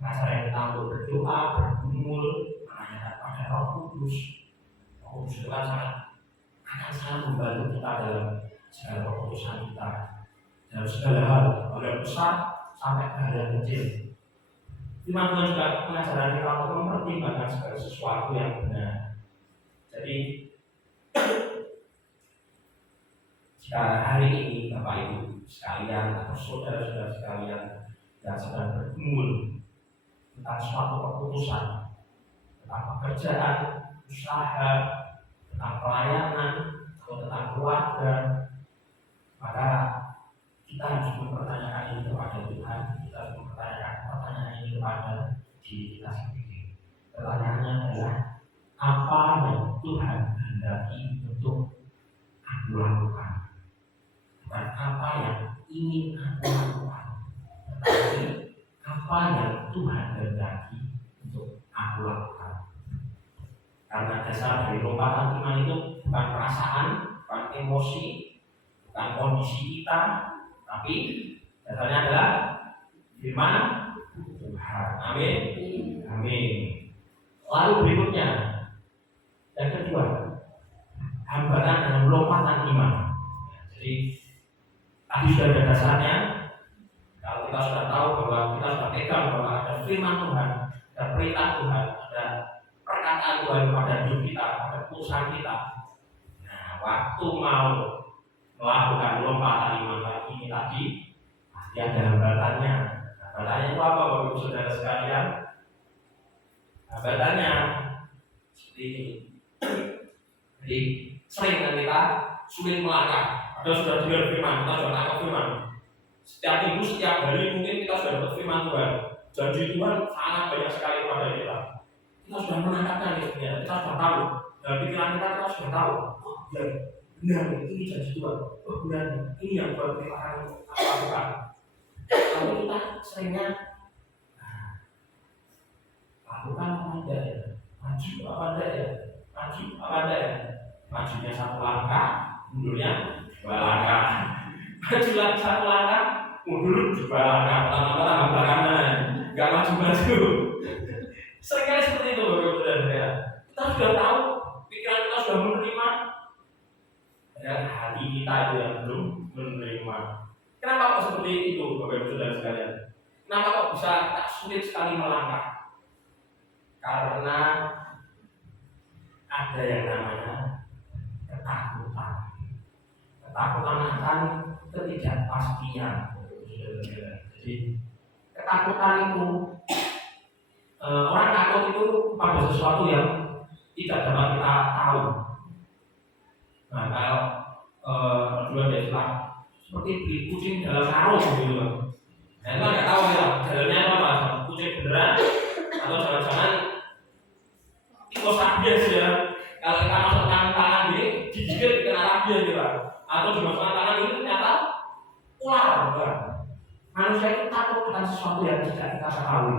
mengajarkan kita untuk berdoa, bergumul, menanyakan pada Roh Kudus. Roh Kudus itu kan akan sangat membantu kita dalam segala keputusan kita, dalam segala hal, dari besar sampai ke hal yang kecil. Firman Tuhan juga mengajarkan kita untuk mempertimbangkan segala sesuatu yang benar. Jadi jika hari ini Bapak Ibu sekalian atau saudara-saudara sekalian yang sedang bergumul tentang suatu keputusan, tentang pekerjaan, usaha, tentang pelayanan, atau tentang keluarga, maka kita harus mempertanyakan ini kepada Tuhan. Kita harus mempertanyakan pertanyaan ini kepada diri kita sendiri. Pertanyaannya adalah, apa yang Tuhan hendaki untuk aku lakukan? Bukan apa yang ingin aku lakukan, tetapi apa yang Tuhan hendaki untuk aku lakukan. Karena dasar dari lompatan iman itu bukan perasaan, bukan emosi, bukan kondisi kita, tapi dasarnya adalah firman Tuhan. Amin. Amin. Lalu berikutnya, yang kedua, hambatan dalam lompatan iman. Jadi tadi sudah ada dasarnya. Kalau kita sudah tahu bahwa kita sudah pegang bahwa ada firman Tuhan, ada perintah Tuhan, ada perkataan Tuhan pada hidup kita, pada urusan kita. Nah, waktu mau melakukan lompatan iman ini tadi, pasti ada hambatannya. Hambatannya itu apa, Bapak Ibu Saudara sekalian? Hambatannya seperti ini. Jadi sering kan kita sulit melangkah. Ada sudah dengar firman, kita sudah tangkap firman. Setiap minggu, setiap hari mungkin kita sudah dapat firman Tuhan. Janji Tuhan sangat banyak sekali kepada kita. Kita sudah menangkapnya sebenarnya, kita sudah tahu. Dalam pikiran kita sudah tahu. Oh, benar, ini janji Tuhan. Oh, benar, ini yang Tuhan kita akan lakukan. Tapi kita seringnya lakukan apa ada ya? Maju apa ada ya? Maju apa ada ya? Majunya satu langkah, mundurnya 2 langkah. Maju lagi 1 langkah, mundur 2 langkah. Pertama-tama belakangan, nggak maju-maju. Seringkali seperti itu, Bapak Ibu Saudara. Kita sudah tahu, pikiran kita sudah menerima, padahal hati kita itu yang belum menerima. Kenapa kok seperti itu, Bapak Ibu Saudara sekalian? Kenapa kok bisa tak sulit sekali melangkah? Karena ada yang namanya ketakutan. Ketakutan akan ketidakpastian. Jadi ketakutan itu, orang takut itu pada sesuatu yang tidak dapat kita tahu. Nah, kalau dua istilah seperti beli kucing dalam karung gitu. Nah, itu nggak tahu ya, dalamnya apa? Kucing beneran atau jangan-jangan tikus rabies ya. Kalau kita masukkan tangan ini digigit kena rabies gitu. Atau dimasukkan tangan ini ternyata ular. Manusia itu takut dengan sesuatu yang tidak kita ketahui.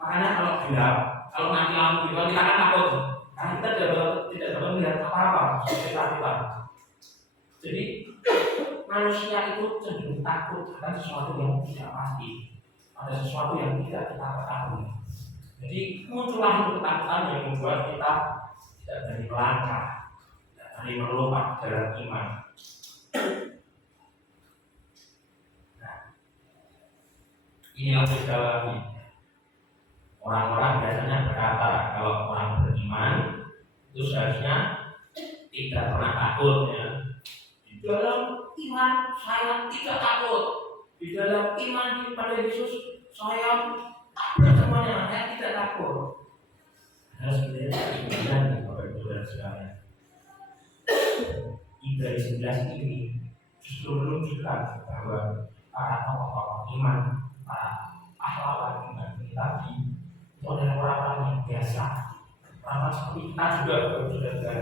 Makanya kalau gelap, kalau mati lampu itu kita akan takut. Karena kita tidak dapat melihat apa-apa seperti kita. Jadi manusia itu cenderung takut akan sesuatu yang tidak pasti, ada sesuatu yang tidak kita ketahui. Jadi muncullah itu ketakutan yang membuat kita tidak berani melangkah, tidak berani melompat dalam iman. Nah, inilah sekali lagi. Orang-orang biasanya berkata kalau orang beriman itu seharusnya tidak pernah takut ya. Di dalam iman saya tidak takut. Di dalam iman kepada Yesus saya semuanya saya tidak takut. Harus sebenarnya iman Bapak Ibu Saudara sekalian. Ibrani 11 ini justru menunjukkan bahwa para tokoh-tokoh iman, para pahlawan iman ini tadi itu adalah orang-orang yang biasa, orang-orang seperti kita juga, Bapak Ibu Saudara.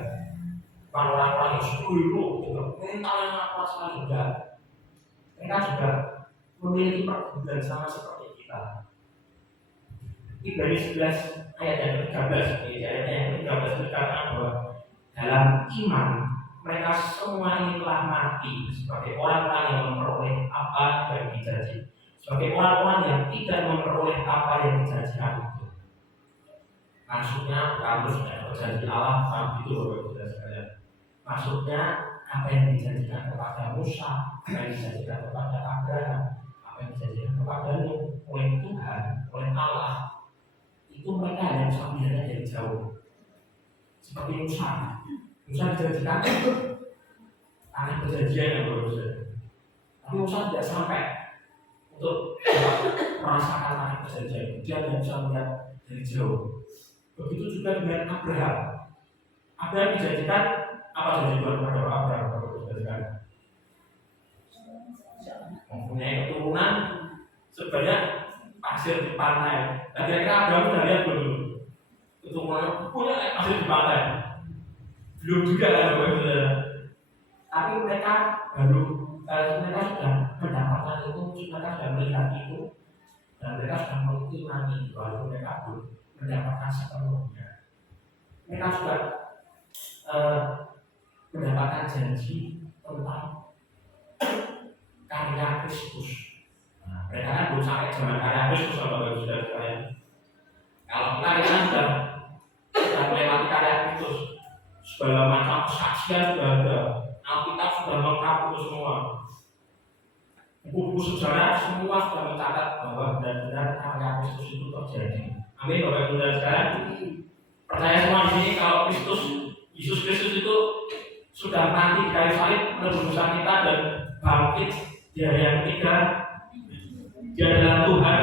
Bukan orang-orang yang sungguh juga mental yang apa sekali enggak. Mereka juga memiliki pergumulan sama seperti kita. Ibrani 11 ayat yang ke-13, ayat yang ke-13 berkata bahwa dalam iman mereka semua ini telah mati sebagai orang-orang yang memperoleh apa yang dijanji, sebagai orang-orang yang tidak memperoleh apa yang dijanjikan itu. Maksudnya bukan terus tidak berjanji Allah itu Bapak Ibu sekalian. Maksudnya apa yang dijanjikan kepada Musa, apa yang dijanjikan kepada Abraham, apa yang dijanjikan kepada Nuh oleh Tuhan, oleh mereka hanya bisa melihatnya dari jauh. Seperti Musa dijanjikan tanah perjanjian yang berbeda. Tapi Musa tidak sampai untuk merasakan tanah perjanjian. Dia hanya bisa melihat dari jauh. Begitu juga dengan Abraham. Abraham dijanjikan apa janji Tuhan kepada Abraham? Mempunyai keturunan sebanyak pasir di pantai. Nah, kira-kira Abraham sudah lihat belum? Keturunan punya pasir di pantai. Belum juga kan, Bapak-Saudara. Tapi mereka sudah mendapatkan itu, mereka sudah melihat itu, dan mereka sudah mengimani walaupun mereka belum mendapatkan sepenuhnya. Mereka sudah mendapatkan janji tentang karya Kristus. Nah, mereka kan belum sampai zaman karya Kristus, Bapak-Saudara sekalian. Kalau kita sudah melewati karya Kristus, segala macam kesaksian sudah ada, Alkitab sudah lengkap itu semua. Buku sejarah semua sudah mencatat bahwa benar-benar karya Kristus itu terjadi. Amin, Bapak-Saudara sekalian. Percaya semua di sini kalau Yesus Kristus itu sudah mati di kayu salib menebus dosa kita dan bangkit di hari yang ketiga. Dia adalah Tuhan.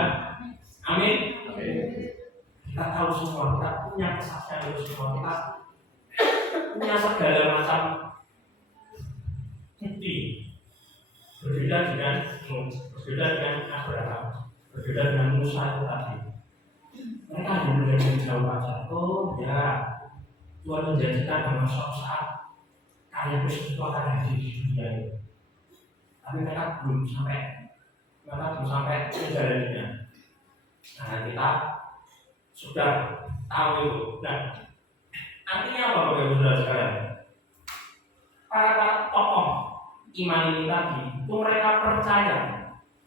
Amin. Kita tahu semua, kita punya kesaksian itu semua, kita punya segala macam bukti. Berbeda dengan Abraham, berbeda dengan Musa itu tadi. Mereka hanya melihat dari jauh saja. Oh ya, Tuhan menjanjikan bahwa suatu saat karya Kristus itu akan hadir di dunia ini. Tapi mereka belum sampai menjalaninya. Nah, kita sudah tahu itu. Nah, artinya apa, Bapak-Saudara sekalian? Para tokoh iman ini tadi, itu mereka percaya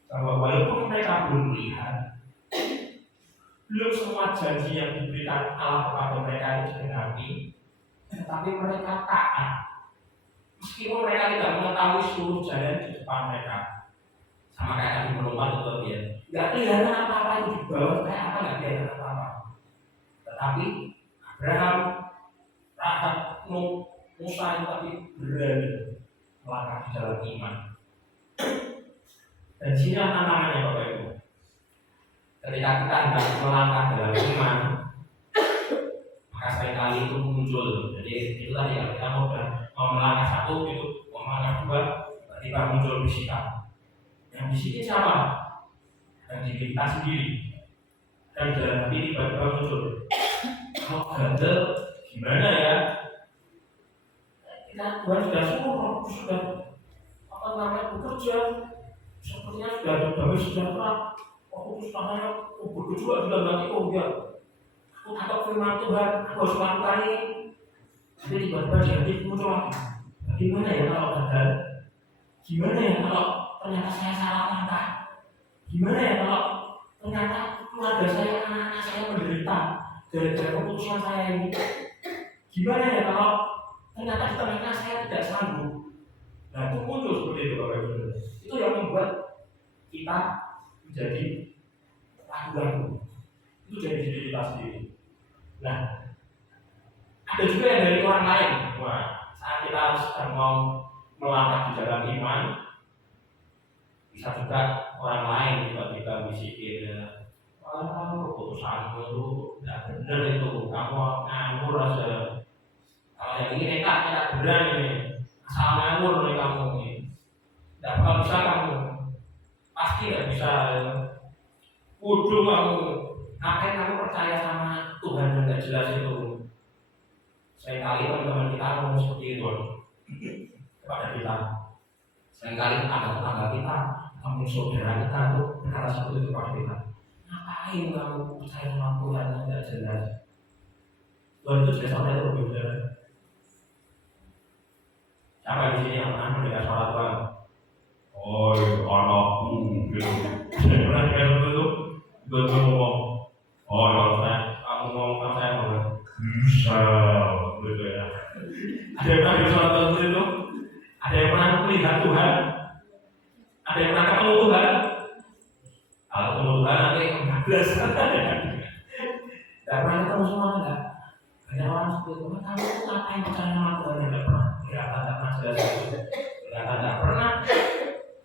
bahwa walaupun mereka belum melihat, belum semua janji yang diberikan Allah kepada mereka itu digenapi, tetapi mereka taat. Meskipun mereka tidak mengetahui seluruh jalan di depan mereka, sama kayak tadi melompat itu dia, nggak kelihatan apa-apa itu di bawah, kayak apa nggak kelihatan apa-apa. Tetapi Abraham, Rahab, Musa itu tadi berani melangkah di dalam iman. Dan sini tantangannya Bapak Ibu. Ketika kita hendak melangkah dalam iman, maka seringkali itu muncul. Jadi itu tadi ya, kita mau melangkah satu, itu mau melangkah dua, tiba-tiba muncul bisikan. Yang di sini siapa? Dan diri kita sendiri. Dan dalam hati tiba-tiba muncul. Kalau gagal, gimana ya? Kita Tuhan sudah suruh, sudah bekerja, sepertinya sudah ada damai sejahtera. Aku sebenarnya berdua dalam hati, oh ya, aku takut firman Tuhan, aku harus melakukan ini. Tapi tiba-tiba di hati muncul lagi. Gimana ya kalau gagal? Gimana ya kalau ternyata saya salah langkah? Gimana ya kalau ternyata keluarga saya, anak-anak saya menderita gara-gara keputusan saya ini? Gimana ya kalau ternyata di tengah saya tidak sanggup? Nah, itu muncul seperti itu, Bapak Ibu. Itu yang membuat kita menjadi ragu-ragu. Itu jadi diri kita sendiri. Nah, ada juga yang dari orang lain. Wah, saat kita sedang mau melangkah di dalam iman, bisa juga orang lain tiba-tiba bisikin, keputusanmu itu tidak benar itu, kamu nganggur aja. Kalau yang ini tidak berani nih, asal nganggur nih kamu nih, tidak bakal bisa kamu, pasti tidak bisa. Bodoh kamu, ngapain kamu percaya sama Tuhan yang tidak jelas itu? Seringkali teman-teman kita ngomong seperti itu kepada kita. Seringkali tetangga kita, kamu saudara kita itu berkata seperti itu kepada kita. Ngapain kamu percaya sama Tuhan yang tidak jelas? Tuhan itu jelas sama itu berbeda. Siapa di sini yang pernah mendengar suara Tuhan? Oh, anakku, gitu. Saya pernah dengar itu, betul ngomong. Oh, kalau kamu ngomong sama saya ngomong, bisa, gitu ya. Ada yang pernah dengar suara Tuhan itu? Ada yang pernah melihat Tuhan? Ada yang pernah ketemu Tuhan? Kalau ketemu Tuhan nanti 14. Tidak pernah ketemu semua enggak? Banyak orang seperti itu. Kamu tuh ngapain percaya sama Tuhan? Tidak pernah. Kelihatan tidak pernah jelas. Kelihatan tidak pernah.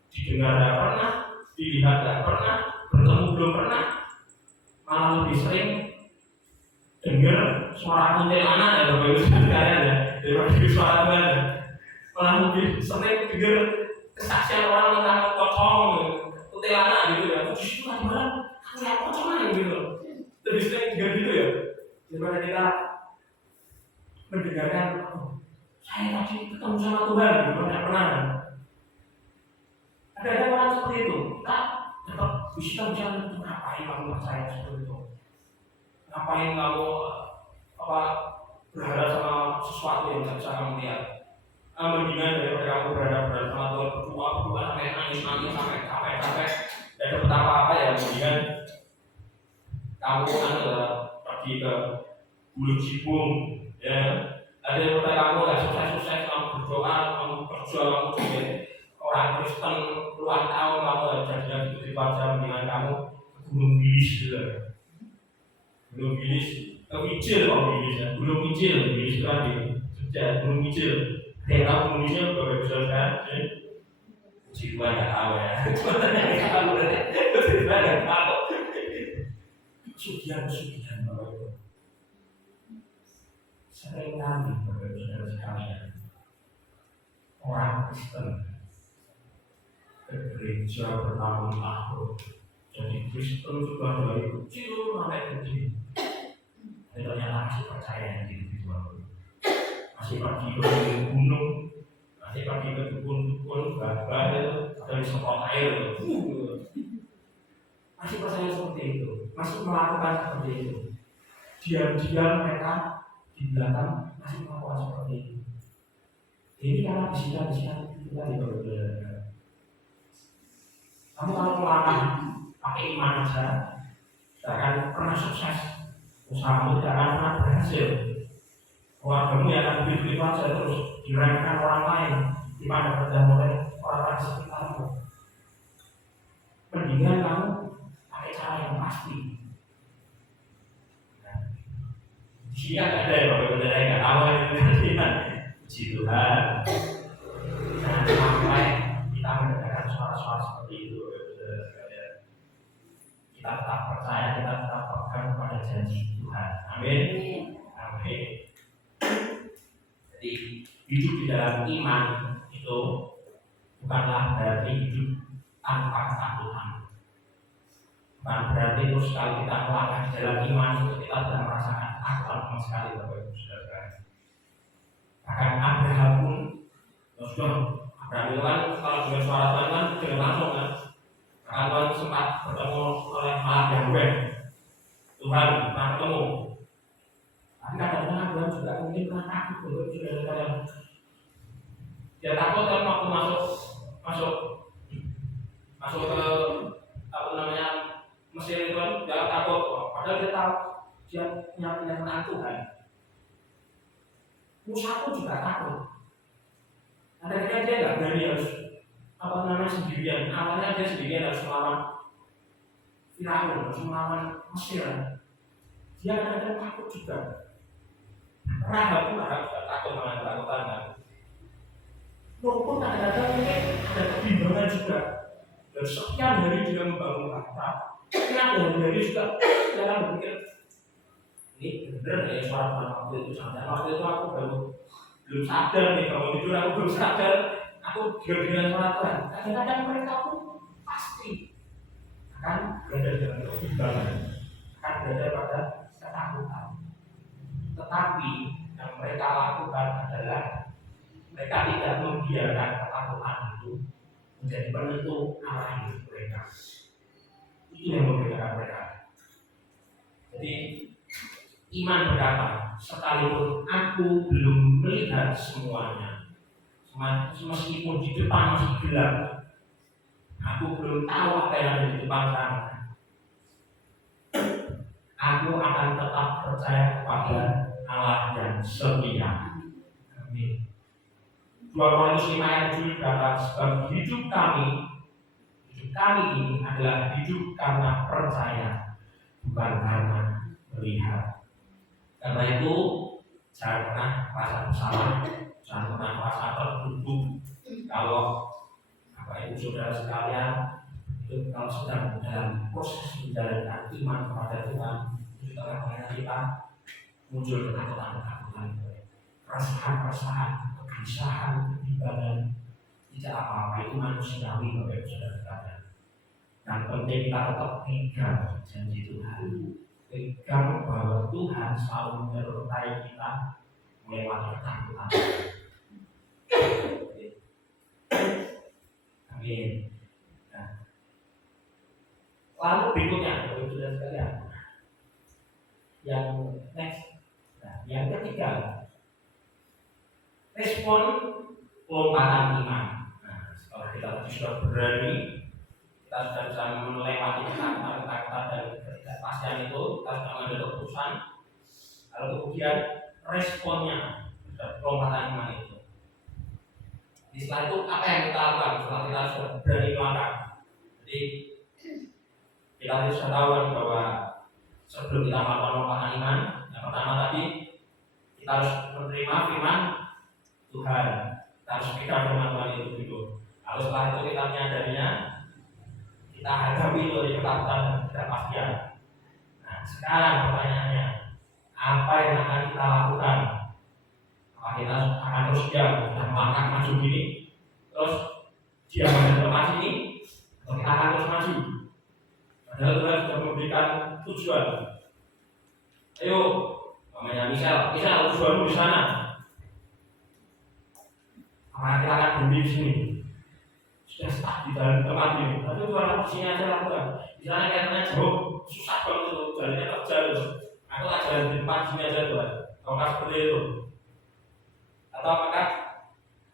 Didengar tidak pernah. Dilihat tidak pernah. Bertemu belum pernah. Malah lebih sering dengar suara kuntilanak ya Bapak Ibu sekalian ya daripada suara Tuhan ya. Malah lebih sering dengar kesaksian orang tentang pocong kuntilanak gitu ya. Di situ lagi malam aku lihat pocong aja gitu. Lebih sering dengar gitu ya daripada kita mendengarkan saya tadi ketemu sama Tuhan gitu. Pernah ada orang seperti itu. Kita tetap bisa ngapain kamu percaya seperti itu? Ngapain kamu berharap sama sesuatu yang tidak bisa kamu lihat? Mendingan daripada kamu berharap sama Tuhan berdoa sampai nangis sampai capek dan dapat apa ya, mendingan kamu pergi ke Gunung Cibung ya. Ada daripada kamu nggak sukses kamu berdoa, kamu berjuang, kamu jadi orang Kristen puluhan tahun kamu jadinya gitu aja, mendingan kamu ke Gunung Bilis gitu. Gunung Bilis, Wijil kok Bilis ya, Gunung Wijil, Bilis kan di Jogja, Gunung Wijil. Saya tahu Gunung Wijil Bapak Ibu saudara, Puji Tuhan nggak tahu ya. Tuhan nggak tahu. Kesugihan Bapak Ibu. Sering kali Bapak Ibu saudara sekalian, orang Kristen ke gereja bertahun-tahun, jadi Kristen juga dari kecil sampai gede. Ternyata masih percaya yang individual, masih pergi ke gunung, masih pergi ke dukun-dukun, gabah itu, dari semprot air itu, masih percaya seperti itu, masih melakukan seperti itu. Diam-diam mereka di belakang masih melakukan seperti itu. Ini karena bisikan-bisikan itu tadi berbeda. Kamu kalau melangkah pakai iman saja, tidak akan pernah sukses. Usahamu tidak akan pernah berhasil. Keluargamu yang akan begitu saja terus diremehkan orang lain, dipandang oleh orang-orang sekitarmu. Mendingan kamu pakai cara yang pasti. Di sini agak ada ya Bapak Ibu yang nggak tahu ini. Puji Tuhan. Jangan sampai kita mendengarkan suara-suara seperti itu. Kita tetap percaya, kita tetap pegang pada janji Tuhan. Amin. Amin. Jadi hidup di dalam iman itu bukanlah berarti hidup tanpa ketakutan. Bukan berarti itu sekali kita melangkah di dalam iman itu kita tidak merasakan ketakutan sama sekali, Bapak Ibu Saudara. Bahkan Abraham pun Abraham itu kan kalau dengar suara Tuhan kan dengan langsung kan. Bahkan Tuhan sempat bertemu oleh Malah Yahweh. Tuhan pernah ketemu. Tapi kadang-kadang Tuhan juga mungkin pernah takut untuk saudara-saudara. Dia takut kan waktu masuk ke Mesir itu kan dia takut. Padahal dia tahu dia punya kenyataan Tuhan. Musa pun juga takut. Kadang-kadang dia nggak berani harus sendirian. Awalnya dia sendirian harus melawan Firaun, harus melawan Mesir. Dia kadang-kadang takut juga. Rahab pun juga takut dengan ketakutan kan. Nuh pun kadang-kadang mungkin ada kebimbangan juga. Dan sekian hari dia membangun harta. Sekian hari juga dia akan berpikir, ini benar ya suara Tuhan waktu itu. Sampai waktu itu aku belum sadar nih, kalau tidur aku belum sadar. Aku dengan suara Tuhan. Kadang-kadang mereka pun pasti akan berada dalam kebimbangan, akan berada pada ketakutan. Tetapi yang mereka lakukan adalah mereka tidak membiarkan ketakutan itu menjadi penentu arah hidup mereka. Itu yang membedakan mereka. Jadi iman berkata, sekalipun aku belum melihat semuanya, meskipun di depan masih gelap, aku belum tahu apa yang ada di depan sana, aku akan tetap percaya kepada Allah yang setia. Amin. 2 Korintus 5 ayat 7 berkata, sebab hidup kami ini adalah hidup karena percaya, bukan karena melihat. Karena itu jangan pernah merasa bersalah, jangan pernah merasa tertuduh. Kalau Bapak Ibu Saudara sekalian itu kalau sedang dalam proses menjalankan iman kepada Tuhan, di tengah-tengah kita muncul ketakutan-ketakutan, keresahan-keresahan, kegelisahan, kebimbangan, tidak apa-apa, itu manusiawi Bapak Ibu Saudara sekalian. Yang penting kita tetap pegang janji Tuhan, pegang bahwa Tuhan selalu menyertai kita melewati ketakutan. Amin. Nah, lalu berikutnya Bapak Ibu Saudara sekalian, yang next, yang ketiga, respon lompatan iman. Nah, setelah kita sudah berani, kita sudah bisa melewati ketakutan dan ketidakpastian itu, kita sudah mengambil keputusan. Lalu kemudian responnya terhadap lompatan iman itu. Setelah itu apa yang kita lakukan? Setelah kita sudah berani melangkah. Jadi kita sudah tahu bahwa sebelum kita melakukan lompatan iman, yang pertama tadi kita harus menerima firman Tuhan. Kita harus pegang firman Tuhan itu dulu. Lalu setelah itu kita menyadarinya, kita hadapi itu dari ketakutan dan ketidakpastian. Nah, sekarang pertanyaannya, apa yang akan kita lakukan? Apakah kita akan terus diam dan melangkah maju gini, terus diam dan lepas ini, atau kita akan terus maju? Padahal Tuhan sudah memberikan tujuan. Ayo, namanya misal tujuanmu di sana. Apakah kita akan berhenti di sini? Sudah stuck di dalam tempat ini. Tapi Tuhan di sini aja lakukan. Di sana kayaknya jauh, susah banget itu, jalannya terjal. Aku tak jalan di tempat sini aja Tuhan. Apakah seperti itu? Atau apakah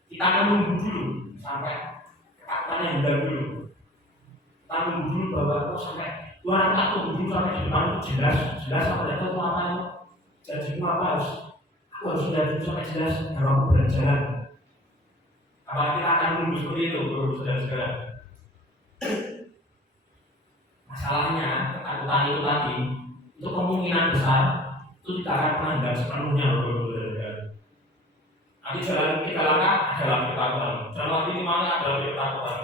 kita menunggu dulu sampai ketakutannya hilang dulu? Kita menunggu dulu bahwa sampai Tuhan tak tunggu dulu sampai di depan itu jelas apa itu apa itu janjimu apa aku harus lihat dulu sampai jelas baru aku berjalan. Apakah kita akan menunggu seperti itu, saudara-saudara? Masalahnya ketakutan itu tadi itu kemungkinan besar itu tidak akan pernah hilang sepenuhnya, saudara-saudara. Nanti jalan kita langkah adalah ketakutan, jalan lagi di mana adalah ketakutan.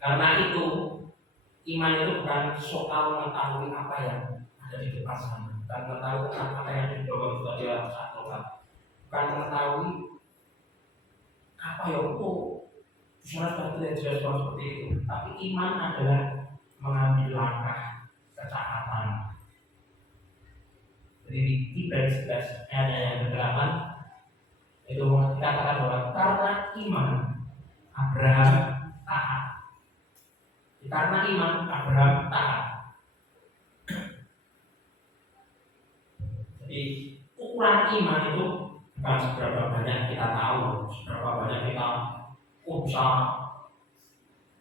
Karena itu iman itu bukan soal mengetahui apa yang ada di depan sana, bukan mengetahui apa yang di bawah kita di dalam satu, bukan mengetahui apa yang itu sudah tidak jelas seperti itu. Tapi iman adalah mengambil langkah ketaatan. Jadi di baris 11 ayat yang ke-8 itu dikatakan bahwa karena iman Abraham taat. Karena iman Abraham taat. Jadi ukuran iman itu bukan seberapa banyak kita tahu, seberapa banyak kita bisa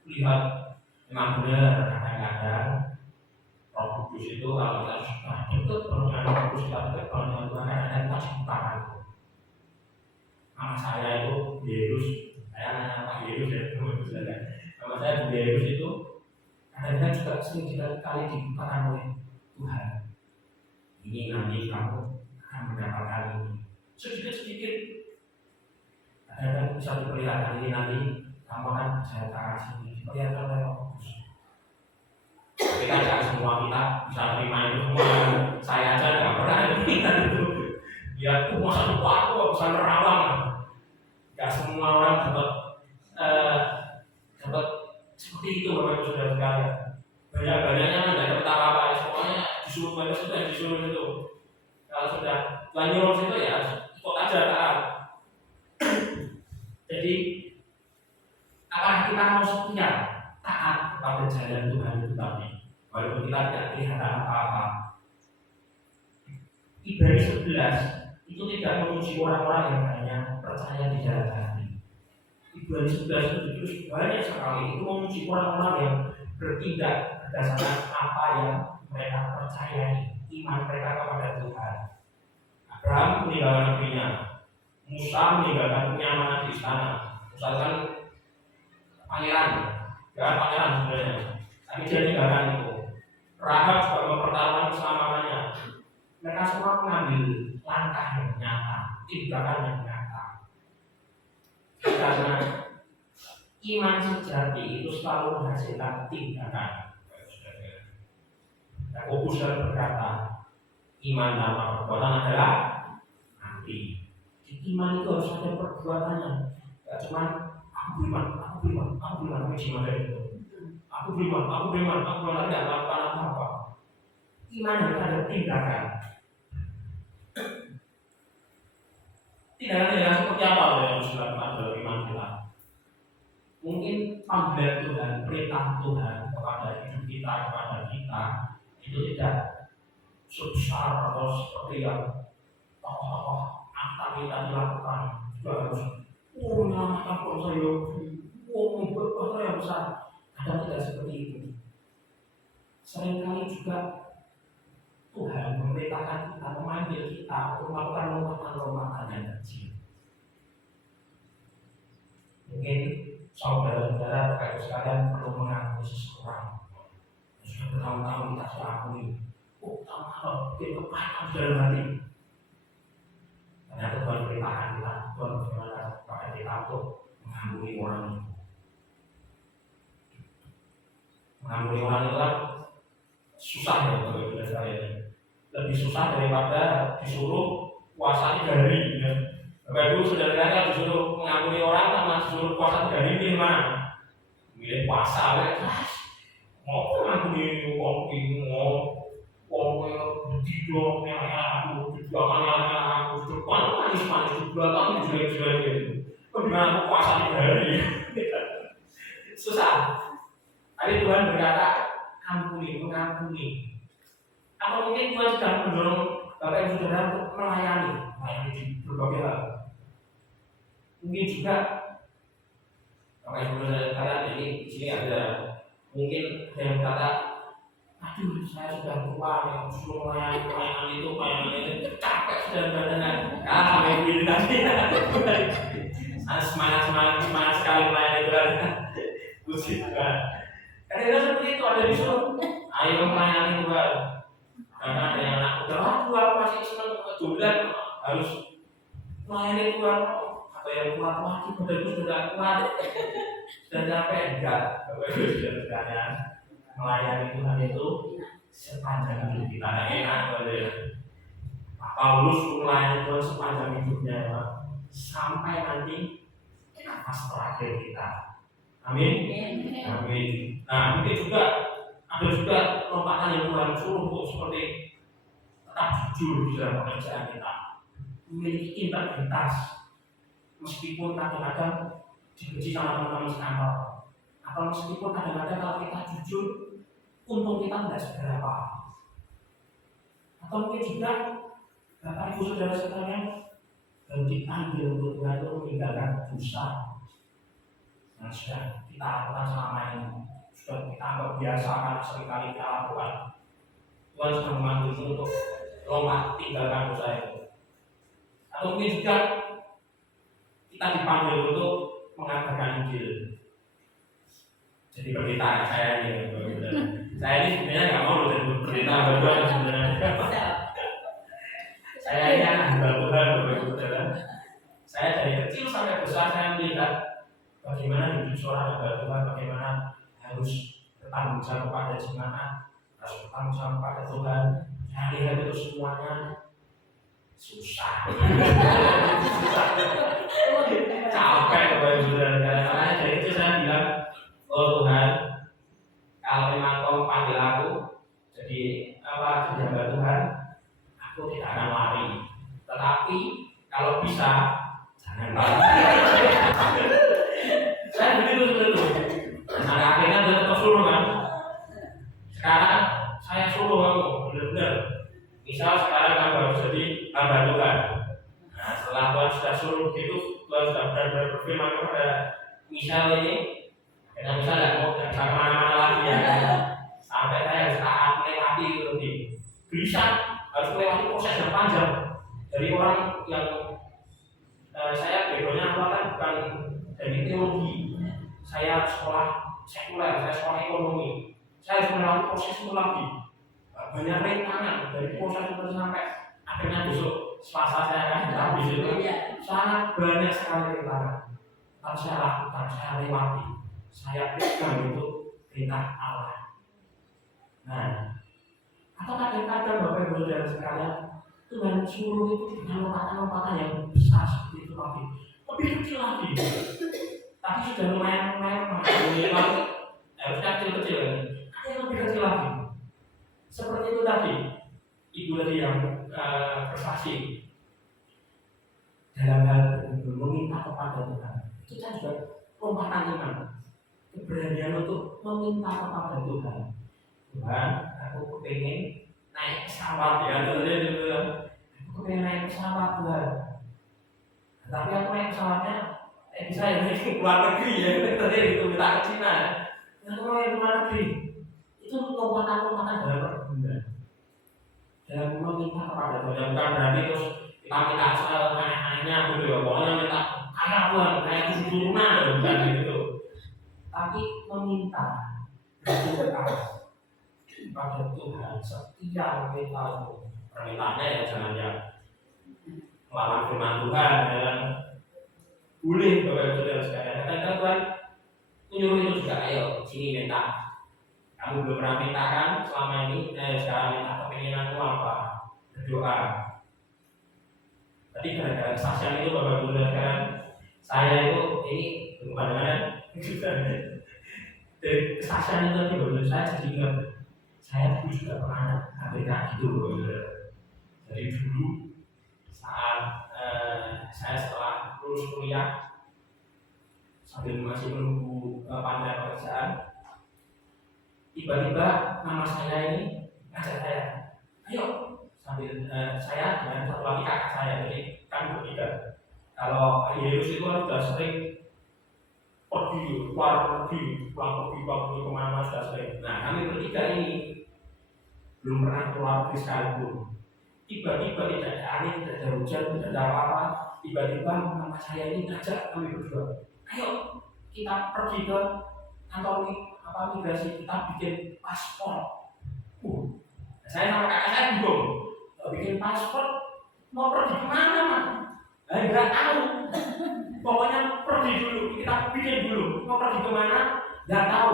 lihat memang benar. Kadang-kadang Roh Kudus itu kalau kita sudah dekat dengan Roh Kudus, kita dekat dengan Tuhan, kadang-kadang kita dibukakan. Nama saya itu Yesus, saya nanya Pak Yesus ya, nama saya Yesus itu kadang-kadang juga sering kali dibukakan oleh Tuhan. Ini nanti kamu akan mendapatkan ini. Sedikit-sedikit kadang-kadang bisa diperlihatkan ini nanti kamu akan saya kasih ini, diperlihatkan oleh Roh Kudus. Tapi kan tidak semua kita bisa terima itu semua. Saya aja tidak pernah terima itu. Ya aku masa lupa aku bisa nerawang. Tidak semua orang dapat seperti itu Bapak Ibu Saudara sekalian. Banyak-banyaknya tidak dapat apa-apa. Pokoknya disuruh banyak sudah disuruh itu. Kalau sudah nyuruh itu ya ikut aja taat. Jadi apakah kita mau setia taat kepada jalan Tuhan itu tadi, walaupun kita tidak kelihatan apa-apa? Ibrani 11 itu tidak menguji orang-orang yang hanya percaya di dalam hati. Ibrani 11 itu banyak sekali itu menguji orang-orang yang bertindak berdasarkan apa yang mereka percayai, iman mereka kepada Tuhan. Abraham meninggalkan negerinya, Musa meninggalkan kenyamanan di istana. Musa kan pangeran, bukan pangeran sebenarnya, tapi dia meninggalkan itu. Rahab juga mempertaruhkan keselamatannya. mereka semua mengambil langkah yang nyata, tindakan yang nyata. Karena iman sejati itu selalu menghasilkan tindakan. Yakobus berkata, iman tanpa perbuatan adalah mati. Iman itu harus ada perbuatannya. Gak cuma aku beriman, tapi cuma dari itu. Aku beriman, tapi tidak melakukan apa-apa. Iman harus ada tindakan. Tindakan seperti apa yang harus dilakukan dalam iman kita? Mungkin panggilan Tuhan, perintah Tuhan kepada hidup kita, kepada kita itu tidak sebesar atau seperti yang tokoh-tokoh akta kita dilakukan. Juga harus menyelamatkan bangsa Yahudi, membuat bangsa yang besar. Kadang tidak seperti itu. Seringkali juga Tuhan memerintahkan kita, memanggil kita untuk melakukan lompatan-lompatan yang kecil. Mungkin saudara-saudara Bapak sekalian perlu mengakui seseorang yang sudah bertahun-tahun kita selakui. Kita paham dalam hati. Ternyata Tuhan perintahkan kita, Tuhan bagaimana pakai kita untuk mengampuni orang itu. Mengampuni orang itu kan susah ya Bapak sekalian. Lebih susah daripada disuruh puasa 3 hari. Ya. Bapak Ibu saudara-saudara disuruh mengampuni orang sama disuruh puasa 3 hari pilih mana? Milih puasa ya. Mau mengampuni orang ini orang yang tidur aku depan manis di belakang jelek-jelek gitu. Bagaimana aku puasa 3 hari? Susah. Tapi Tuhan berkata ampuni, mengampuni. Atau mungkin Tuhan sedang mendorong Bapak Ibu Saudara untuk melayani di berbagai hal. Mungkin juga Bapak Ibu Saudara di sini ada mungkin yang berkata, aduh saya sudah tua yang disuruh melayani itu capek sudah badannya. Sampai begini nanti. Semangat sekali melayani Tuhan. Puji Tuhan. Kadang-kadang seperti itu ada disuruh, ayo melayani Tuhan. Karena ada yang anak muda, aku masih senang kejualan harus melayani Tuhan. Atau yang kuat mati badanku sudah kuat, sudah capek enggak? Bapak Ibu sudah sekalian, melayani Tuhan itu sepanjang hidup kita. Enak ya. Paulus melayani Tuhan sepanjang hidupnya, sampai nanti nafas terakhir kita. Amin. Amin. Nah, mungkin juga ada juga lompatan yang Tuhan suruh untuk seperti tetap jujur di dalam pekerjaan kita, memiliki integritas, meskipun kadang-kadang dibenci sama teman-teman sekantor, atau meskipun kadang-kadang kalau kita jujur, untung kita tidak seberapa. Atau mungkin juga Bapak Ibu Saudara sekalian dipanggil untuk Tuhan untuk meninggalkan dosa yang sudah kita lakukan selama ini, sudah kita anggap biasa karena seringkali kita lakukan. Tuhan sudah memanggilmu untuk lompat tinggalkan dosa itu. Atau mungkin juga kita dipanggil untuk mengabarkan Injil. Jadi pendeta saya ini, saya ini sebenarnya nggak mau jadi pendeta berdua sebenarnya. Saya ini anak hamba Tuhan, Bapak-Ibu. Saya dari kecil sampai besar saya melihat bagaimana hidup seorang hamba Tuhan, bagaimana harus bertanggung jawab kepada jemaat, harus bertanggung jawab kepada Tuhan. Saya lihat itu semuanya susah. Capek Bapak-Ibu. Karena dari itu saya bilang, oh Tuhan, kalau memang Kau panggil aku jadi hamba Tuhan, aku tidak akan lari. Tetapi kalau bisa jangan lari. Saya begitu. Nah akhirnya dia tetap suruh kan. Sekarang saya suruh kamu benar-benar. Misal sekarang kamu harus jadi hamba Tuhan. Nah setelah Tuhan sudah suruh gitu, Tuhan sudah benar-benar berfirman kepada misal ini. Karena misal tidak bisa kemana-mana lagi ya. Sampai saya harus tahan melewati itu nanti. Bisa harus melewati proses yang panjang. Dari orang yang saya backgroundnya kan bukan dari teologi, saya sekolah sekuler, saya sekolah ekonomi, saya harus melewati proses itu lagi. banyak rintangan dari proses itu sampai akhirnya besok Selasa saya kan habis itu sangat banyak sekali rintangan. Kalau saya lakukan, saya lewati, saya pegang itu perintah Allah. Nah, atau kadang-kadang Bapak Ibu Saudara sekalian, Tuhan suruh itu dengan lompatan-lompatan yang besar seperti itu lagi, lebih kecil lagi. Tapi sudah lumayan lagi, harusnya kecil-kecil, ada yang lebih kecil lagi. Seperti itu tadi, ibu tadi yang bersaksi dalam hal meminta kepada Tuhan. Itu kan juga lompatan iman, keberanian untuk meminta kepada Tuhan. Tuhan, aku pengen naik pesawat ya, aku pengen naik pesawat Tuhan. Tapi aku naik pesawatnya, bisa ya naik ke luar negeri ya, tadi itu minta ke Cina. Aku mau ke luar negeri. Itu lompatan-lompatan dalam pergumulan. Dalam meminta kepada Tuhan, bukan berarti terus kita minta aneh-anehnya gitu ya, pokoknya minta kaya Tuhan, kayak turunan bukan gitu. Tapi meminta berdoa pada Tuhan setiap kita itu permintaannya ya jangan yang melawan firman Tuhan dan boleh Bapak Ibu Saudara sekalian. Kadang-kadang Tuhan menyuruh itu juga, ayo sini minta. Kamu belum pernah minta kan selama ini, sekarang minta kepinginanmu apa? Berdoa. Tadi gara-gara kesaksian itu Bapak Ibu Saudara sekalian, saya itu ini berbandingan dari kesaksian itu tadi Bapak saya jadi ingat. Saya dulu juga pernah hampir kayak gitu loh. Jadi dulu saat saya setelah lulus kuliah sambil masih menunggu panggilan pekerjaan, tiba-tiba nama saya ini ngajak saya, ayo sambil saya dengan satu lagi kakak saya, jadi kami bertiga. Kalau Yesus itu kan sudah sering pergi keluar negeri, pulang pergi kemana-mana sudah sering. Nah kami bertiga ini belum pernah keluar negeri sekalipun. Tiba-tiba tidak ada angin, tidak ada hujan, tidak ada apa-apa. Tiba-tiba nama saya ini ngajak kami berdua, ayo kita pergi ke kantor migrasi, kita bikin paspor. Saya sama kakak saya bingung, bikin paspor mau pergi kemana mas? Nggak tahu. Pokoknya pergi dulu, kita bikin dulu. Mau pergi kemana? Nggak tahu.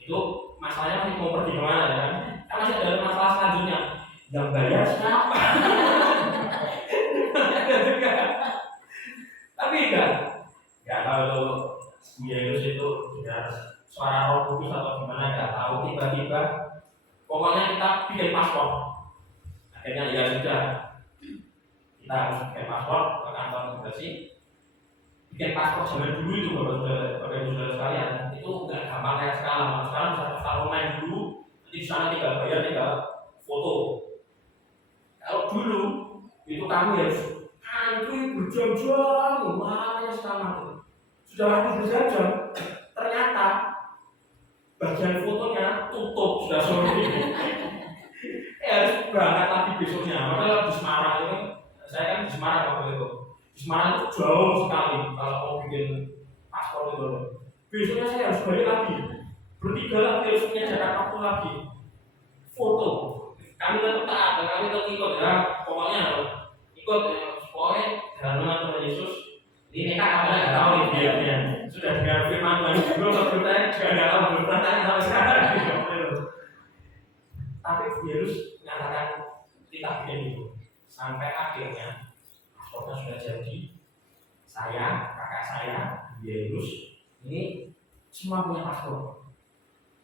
Itu masalahnya masih mau pergi kemana ya kan? Kan masih ada masalah selanjutnya. Yang bayar siapa? Tapi enggak. Ya kalau Yesus itu tidak suara Roh Kudus atau gimana nggak tahu, tiba-tiba pokoknya kita bikin paspor. Akhirnya ya sudah, kita harus bikin paspor ke kantor imigrasi. Bikin paspor zaman dulu itu Bapak Ibu Saudara sekalian, itu nggak gampang kayak sekarang. Sekarang bisa daftar online dulu, nanti di sana tinggal bayar, tinggal foto. Kalau dulu itu kami harus antri berjam-jam, makanya sekarang sudah waktu berjam-jam, ternyata bagian fotonya tutup sudah sore. Harus berangkat lagi besoknya. Makanya di Semarang ini, saya kan di Semarang waktu itu. Di Semarang itu jauh sekali kalau mau bikin paspor itu. Besoknya saya harus balik lagi, bertiga lagi harus menyediakan waktu lagi. Foto, kami tetap taat, kami tetap ikut ya. Pokoknya ikut, pokoknya dalam nama Tuhan Yesus. Ini kan apa nggak tahu nih dia sudah dengar firman Tuhan belum bertanya juga nggak tahu belum bertanya sampai sekarang. Tapi Yesus mengatakan kita bikin itu sampai akhirnya paspornya sudah jadi. Saya, kakak saya, Yesus ini semua punya paspor.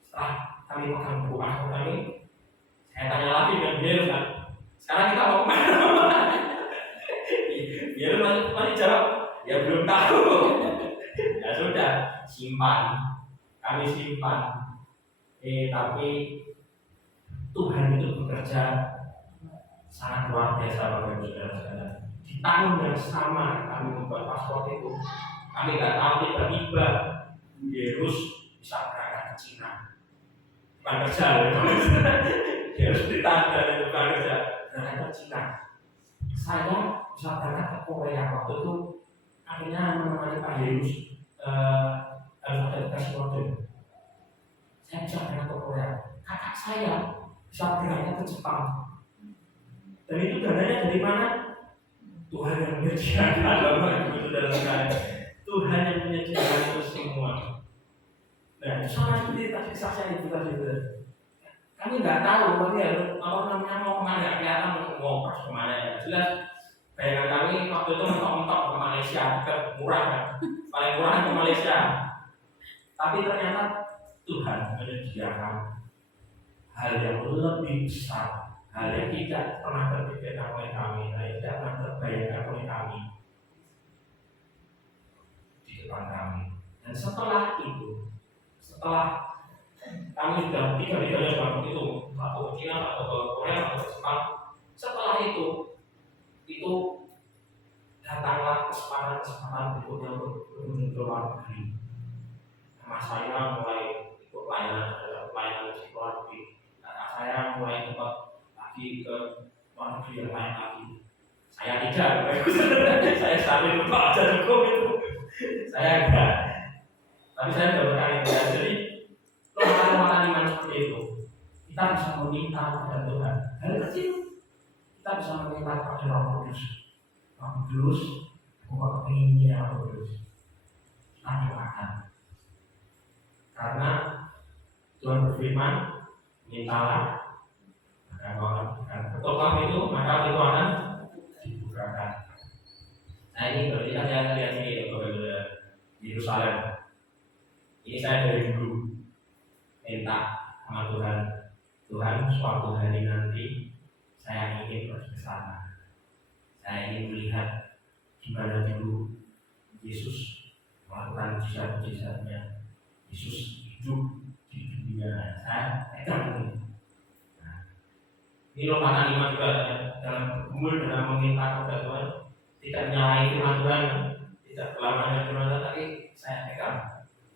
Setelah kami pegang buku paspor kami, saya tanya lagi dengan Yesus kan, sekarang kita mau kemana? Yesus masih jawab, ya belum tahu. Ya sudah, simpan. Kami simpan. Tapi Tuhan itu bekerja sangat luar biasa Bapak Ibu Saudara sekalian. Di tahun yang sama kami membuat paspor itu, kami nggak tahu tiba-tiba Yesus bisa berangkat ke Cina. Bukan kerja, Yesus ditanda itu bukan kerja, berangkat ke Cina. Saya bisa berangkat ke Korea waktu itu. Akhirnya menemani Pak Yesus harus ada dikasih order. Saya bisa berangkat ke Korea. Kakak saya bisa berangkat ke Jepang. Dan itu dananya dari mana? Tuhan yang menyediakan, Bapak Ibu Saudara sekalian. Tuhan yang menyediakan itu semua. Nah, sama seperti tadi kesaksian Ibu tadi. Kami nggak tahu, tapi apa namanya mau kemana, nggak kelihatan mau pergi kemana ya. Jelas bayangan kami waktu itu mentok-mentok ke Malaysia, ke murah kan, paling murah ke Malaysia. Tapi ternyata Tuhan menyediakan hal yang lebih besar, hal yang tidak pernah terpikirkan oleh kami, hal yang tidak pernah terbayangkan oleh kami di depan kami. Dan setelah itu, setelah kami sudah tiga-tiganya sudah begitu, satu ke China, satu ke Korea, satu ke Jepang. Setelah itu datanglah kesempatan berikutnya untuk berkunjung ke luar negeri. Nama saya mulai ikut pelayanan di luar negeri. Kakak saya mulai dapat lagi ke luar negeri yang lain lagi. Saya tidak, saya sambil lupa aja cukup itu. Saya enggak. Tapi saya sudah berkali-kali. Jadi lompatan iman seperti itu, kita bisa meminta kepada Tuhan. Hal kecil, kita bisa meminta kepada Roh Kudus. Roh Kudus, bukan keinginan Roh Kudus. Kita doakan. Karena Tuhan berfirman, mintalah, maka kau akan diberikan. Ketuklah itu, maka itu akan dibukakan. Nah ini berarti saya lihat ini ya, di Yerusalem. Ini saya dari dulu minta sama Tuhan, Tuhan suatu hari nanti saya ingin pergi ke sana. Saya ingin melihat gimana dulu Yesus melakukan mujizat-mujizatnya. Yesus hidup di dunia. Saya pegang ini. Nah, ini lompatan iman juga dalam bergumul dalam meminta kepada Tuhan, tidak menyalahi firman Tuhan, tidak berlawanan firman Tuhan, tapi saya pegang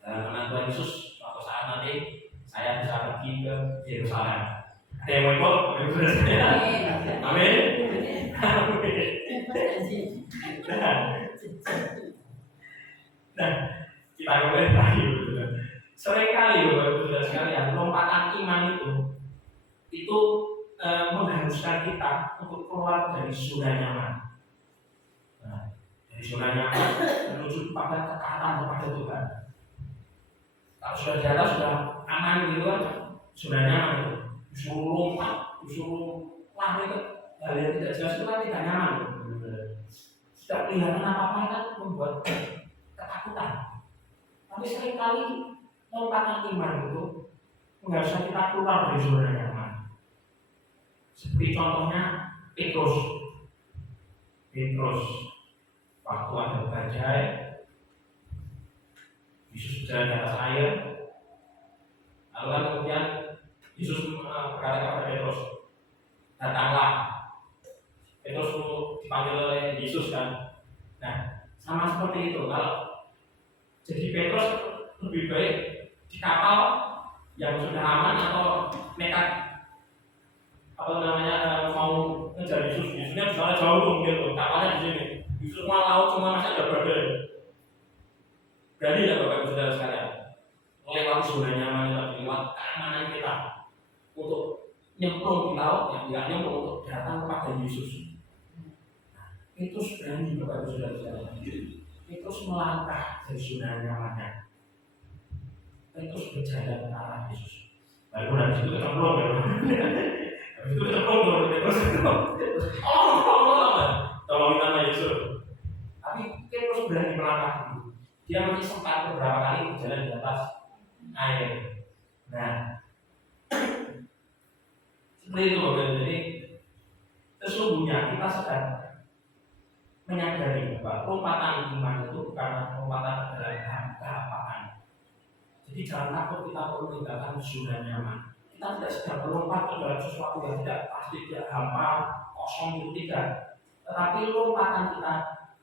dalam nama Tuhan Yesus. Suatu saat nanti saya bisa pergi ke Yerusalem. Ada yang mau ikut? Amin. Nah, kita kembali lagi. Seringkali Bapak Ibu Saudara sekalian, lompatan iman itu mengharuskan kita untuk keluar dari zona nyaman. Nah, dari zona nyaman menuju pada ketaatan kepada Tuhan. Kalau sudah di atas sudah aman gitu kan, sudah nyaman itu. Disuruh lompat, disuruh lari ke hal yang tidak jelas itu kan tidak nyaman. Tidak kelihatan apa-apa kan membuat ketakutan. Tapi seringkali lompatan iman itu mengharuskan kita keluar dari zona nyaman. Seperti contohnya Petrus waktu ada badai, Yesus berjalan di atas air, lalu kan kemudian Yesus berkata kepada Petrus, datanglah. Petrus dipanggil oleh Yesus kan. Nah, sama seperti itu. Kalau jadi Petrus lebih baik di kapal yang sudah aman atau nekat mau ngejar Yesus. Yesusnya di sana jauh tuh mungkin kapalnya di sini. Yesus mau laut cuma masih ada badai. Berani tidak Bapak Ibu Saudara sekalian melewati zona nyaman kita, lewat keamanan kita untuk nyemplung di laut yang tidak nyemplung untuk datang kepada Yesus. Nah, itu berani Bapak Ibu Saudara sekalian. Itu melangkah dari zona nyamannya. Itu berjalan ke arah Yesus. Lalu dari situ kecemplung ya. Habis itu kecemplung terus. Tolongin nama Yesus. Tapi Petrus berani melangkah dulu. Dia masih sempat beberapa kali berjalan di atas air. Nah, seperti itu Bapak. Jadi sesungguhnya kita sedang menyadari bahwa lompatan iman itu bukan lompatan dalam kehapaan. Jadi jangan takut kita perlu meninggalkan zona nyaman. Kita tidak sedang melompat ke dalam sesuatu yang tidak pasti, tidak hampa, kosong itu tidak. Tetapi lompatan kita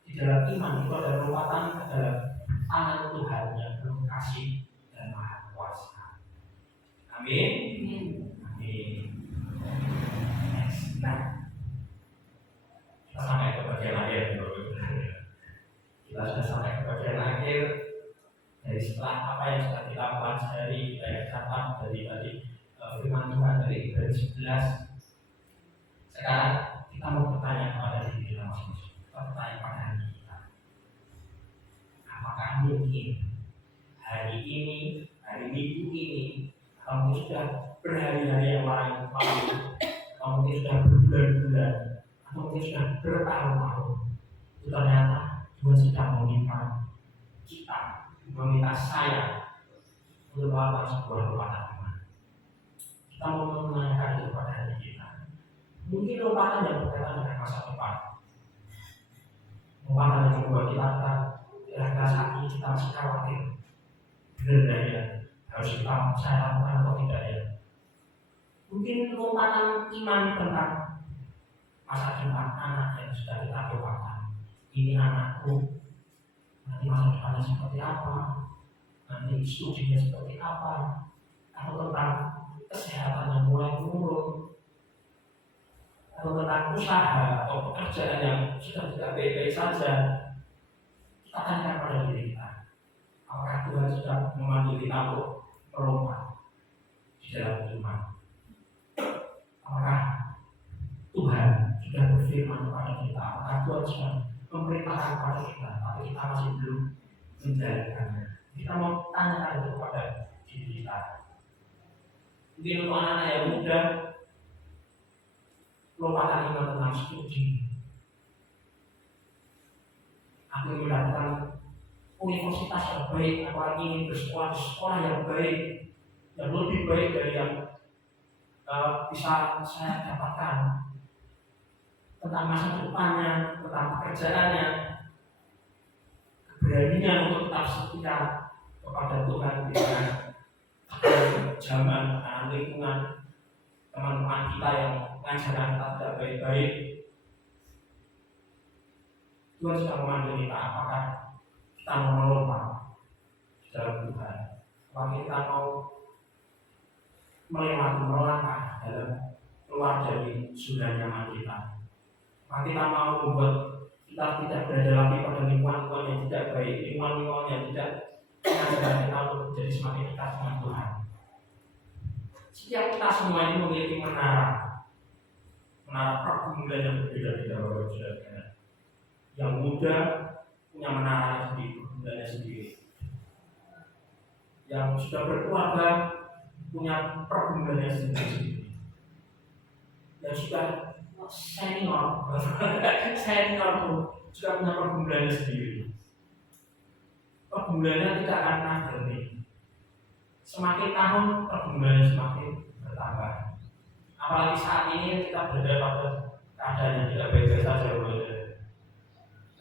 di dalam iman itu adalah lompatan ke dalam tangan Tuhan yang penuh kasih dan maha kuasa. Amin. Amin. Nah, kita sampai ke bagian akhir. Kita sudah sampai ke bagian akhir. Dari setelah apa yang sudah kita pelajari, kita catat dari firman Tuhan dari Ibrani 11. Sekarang kita mau bertanya kepada diri kita masing-masing. Kita bertanya pada hati kita. Apakah mungkin hari ini, hari Minggu ini, atau mungkin sudah berhari-hari yang lalu, atau mungkin sudah berbulan-bulan, atau mungkin sudah bertahun-tahun, itu ternyata Tuhan sedang meminta kita, meminta saya untuk melakukan sebuah lompatan iman. Kita mau menanyakan itu kepada hati kita. Mungkin lompatan yang berkaitan dengan masa depan, lompatan yang membuat kita kira-kira saat ini kita masih khawatir, benar ya, harus kita saya lakukan atau tidak ya. Mungkin lompatan iman tentang masa depan anak yang sudah kita doakan. Ini anakku, nanti masa depannya seperti apa, nanti studinya seperti apa, atau tentang kesehatan yang mulai menurun, atau tentang usaha atau pekerjaan yang sudah tidak baik-baik saja. Kita tanyakan pada diri kita, apakah Tuhan sudah memanggil kita untuk melompat di dalam iman? Apakah Tuhan sudah berfirman kepada kita? Apakah Tuhan sudah memerintahkan kepada kita, tapi kita masih belum menjalankannya? Kita mau tanyakan itu kepada diri kita. Mungkin untuk anak-anak yang muda, lompatan iman tentang studi. Aku ingin mendapatkan universitas yang baik, aku ingin bersekolah di sekolah yang baik, yang lebih baik dari yang bisa saya dapatkan. Tentang masa depannya, tentang pekerjaannya, keberanian untuk tetap setia kepada Tuhan di tengah zaman, lingkungan, teman-teman kita yang mengajarkan kita tidak baik-baik. Tuhan sudah memanggil kita, apakah kita mau melompat di dalam Tuhan? Apakah kita mau melangkah dalam keluar dari zona nyaman kita? Apakah kita mau membuat kita tidak berada lagi pada lingkungan yang tidak baik, lingkungan yang tidak mengajarkan kita untuk menjadi semakin dekat dengan Tuhan? Setiap kita semua ini memiliki menara pergumulan yang berbeda-beda, saudara. Yang muda punya menaranya sendiri, pergumulannya sendiri. Yang sudah berkeluarga punya pergumulannya sendiri. Yang sudah senior pun juga punya pergumulannya sendiri. Pergumulannya tidak akan pernah berhenti. Semakin tahun pergumulannya semakin bertambah. Apalagi saat ini kita berada pada keadaan yang tidak baik-baik saja.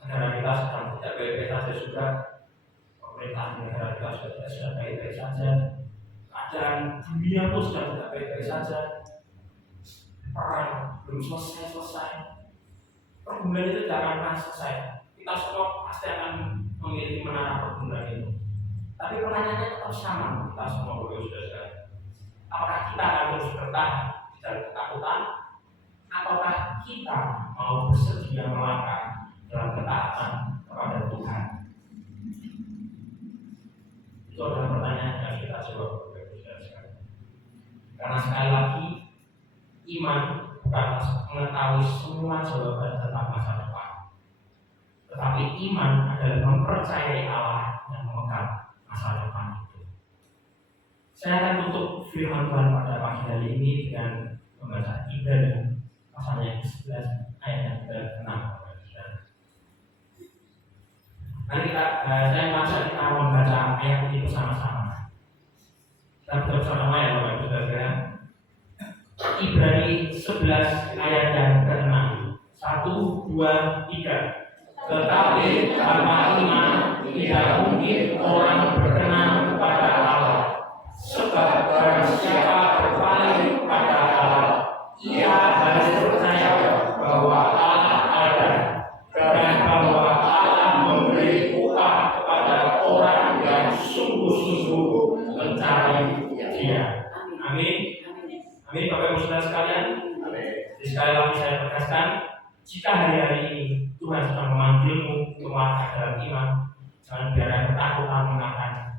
Negara kita sedang tidak baik-baik saja juga. Pemerintah negara kita sudah tidak baik-baik saja. Keadaan dunia pun sudah tidak baik-baik saja. Perang belum selesai. Pergumulan itu tidak akan pernah selesai. Kita semua pasti akan memiliki menara pergumulan itu. Tapi pertanyaannya tetap sama. Kita semua saudara. Apakah kita akan terus bertahan di dalam ketakutan, ataukah kita mau bersedia melangkah dalam ketaatan kepada Tuhan? Itu adalah pertanyaan yang kita jawab, saudara. Karena sekali lagi, iman bukan mengetahui semua jawaban tentang masa depan, tetapi iman adalah mempercayai Allah yang memegang masa depan itu. Saya akan tutup firman Tuhan pada pagi hari ini dengan membaca Ibrani pasal yang ke-11 ayat yang ke-6. Mari saya membaca ayat ini bersama-sama. Kita bersama-sama ya Bapak Ibu Saudara. Ibrani 11 ayat yang ke-6. 1, 2, 3. Tetapi tanpa iman tidak mungkin orang berkenan kepada Allah. Sebab barang siapa berpaling kepada Allah, ia harus percaya bahwa Allah ada dan bahwa Allah memberi upah kepada orang yang sungguh-sungguh mencari Dia. Amin. Amin, Bapak Ibu Saudara sekalian. Jadi sekali lagi saya tegaskan, jika hari-hari ini Tuhan sedang memanggilmu untuk melangkah dalam iman, jangan biarkan ketakutan mengalahkan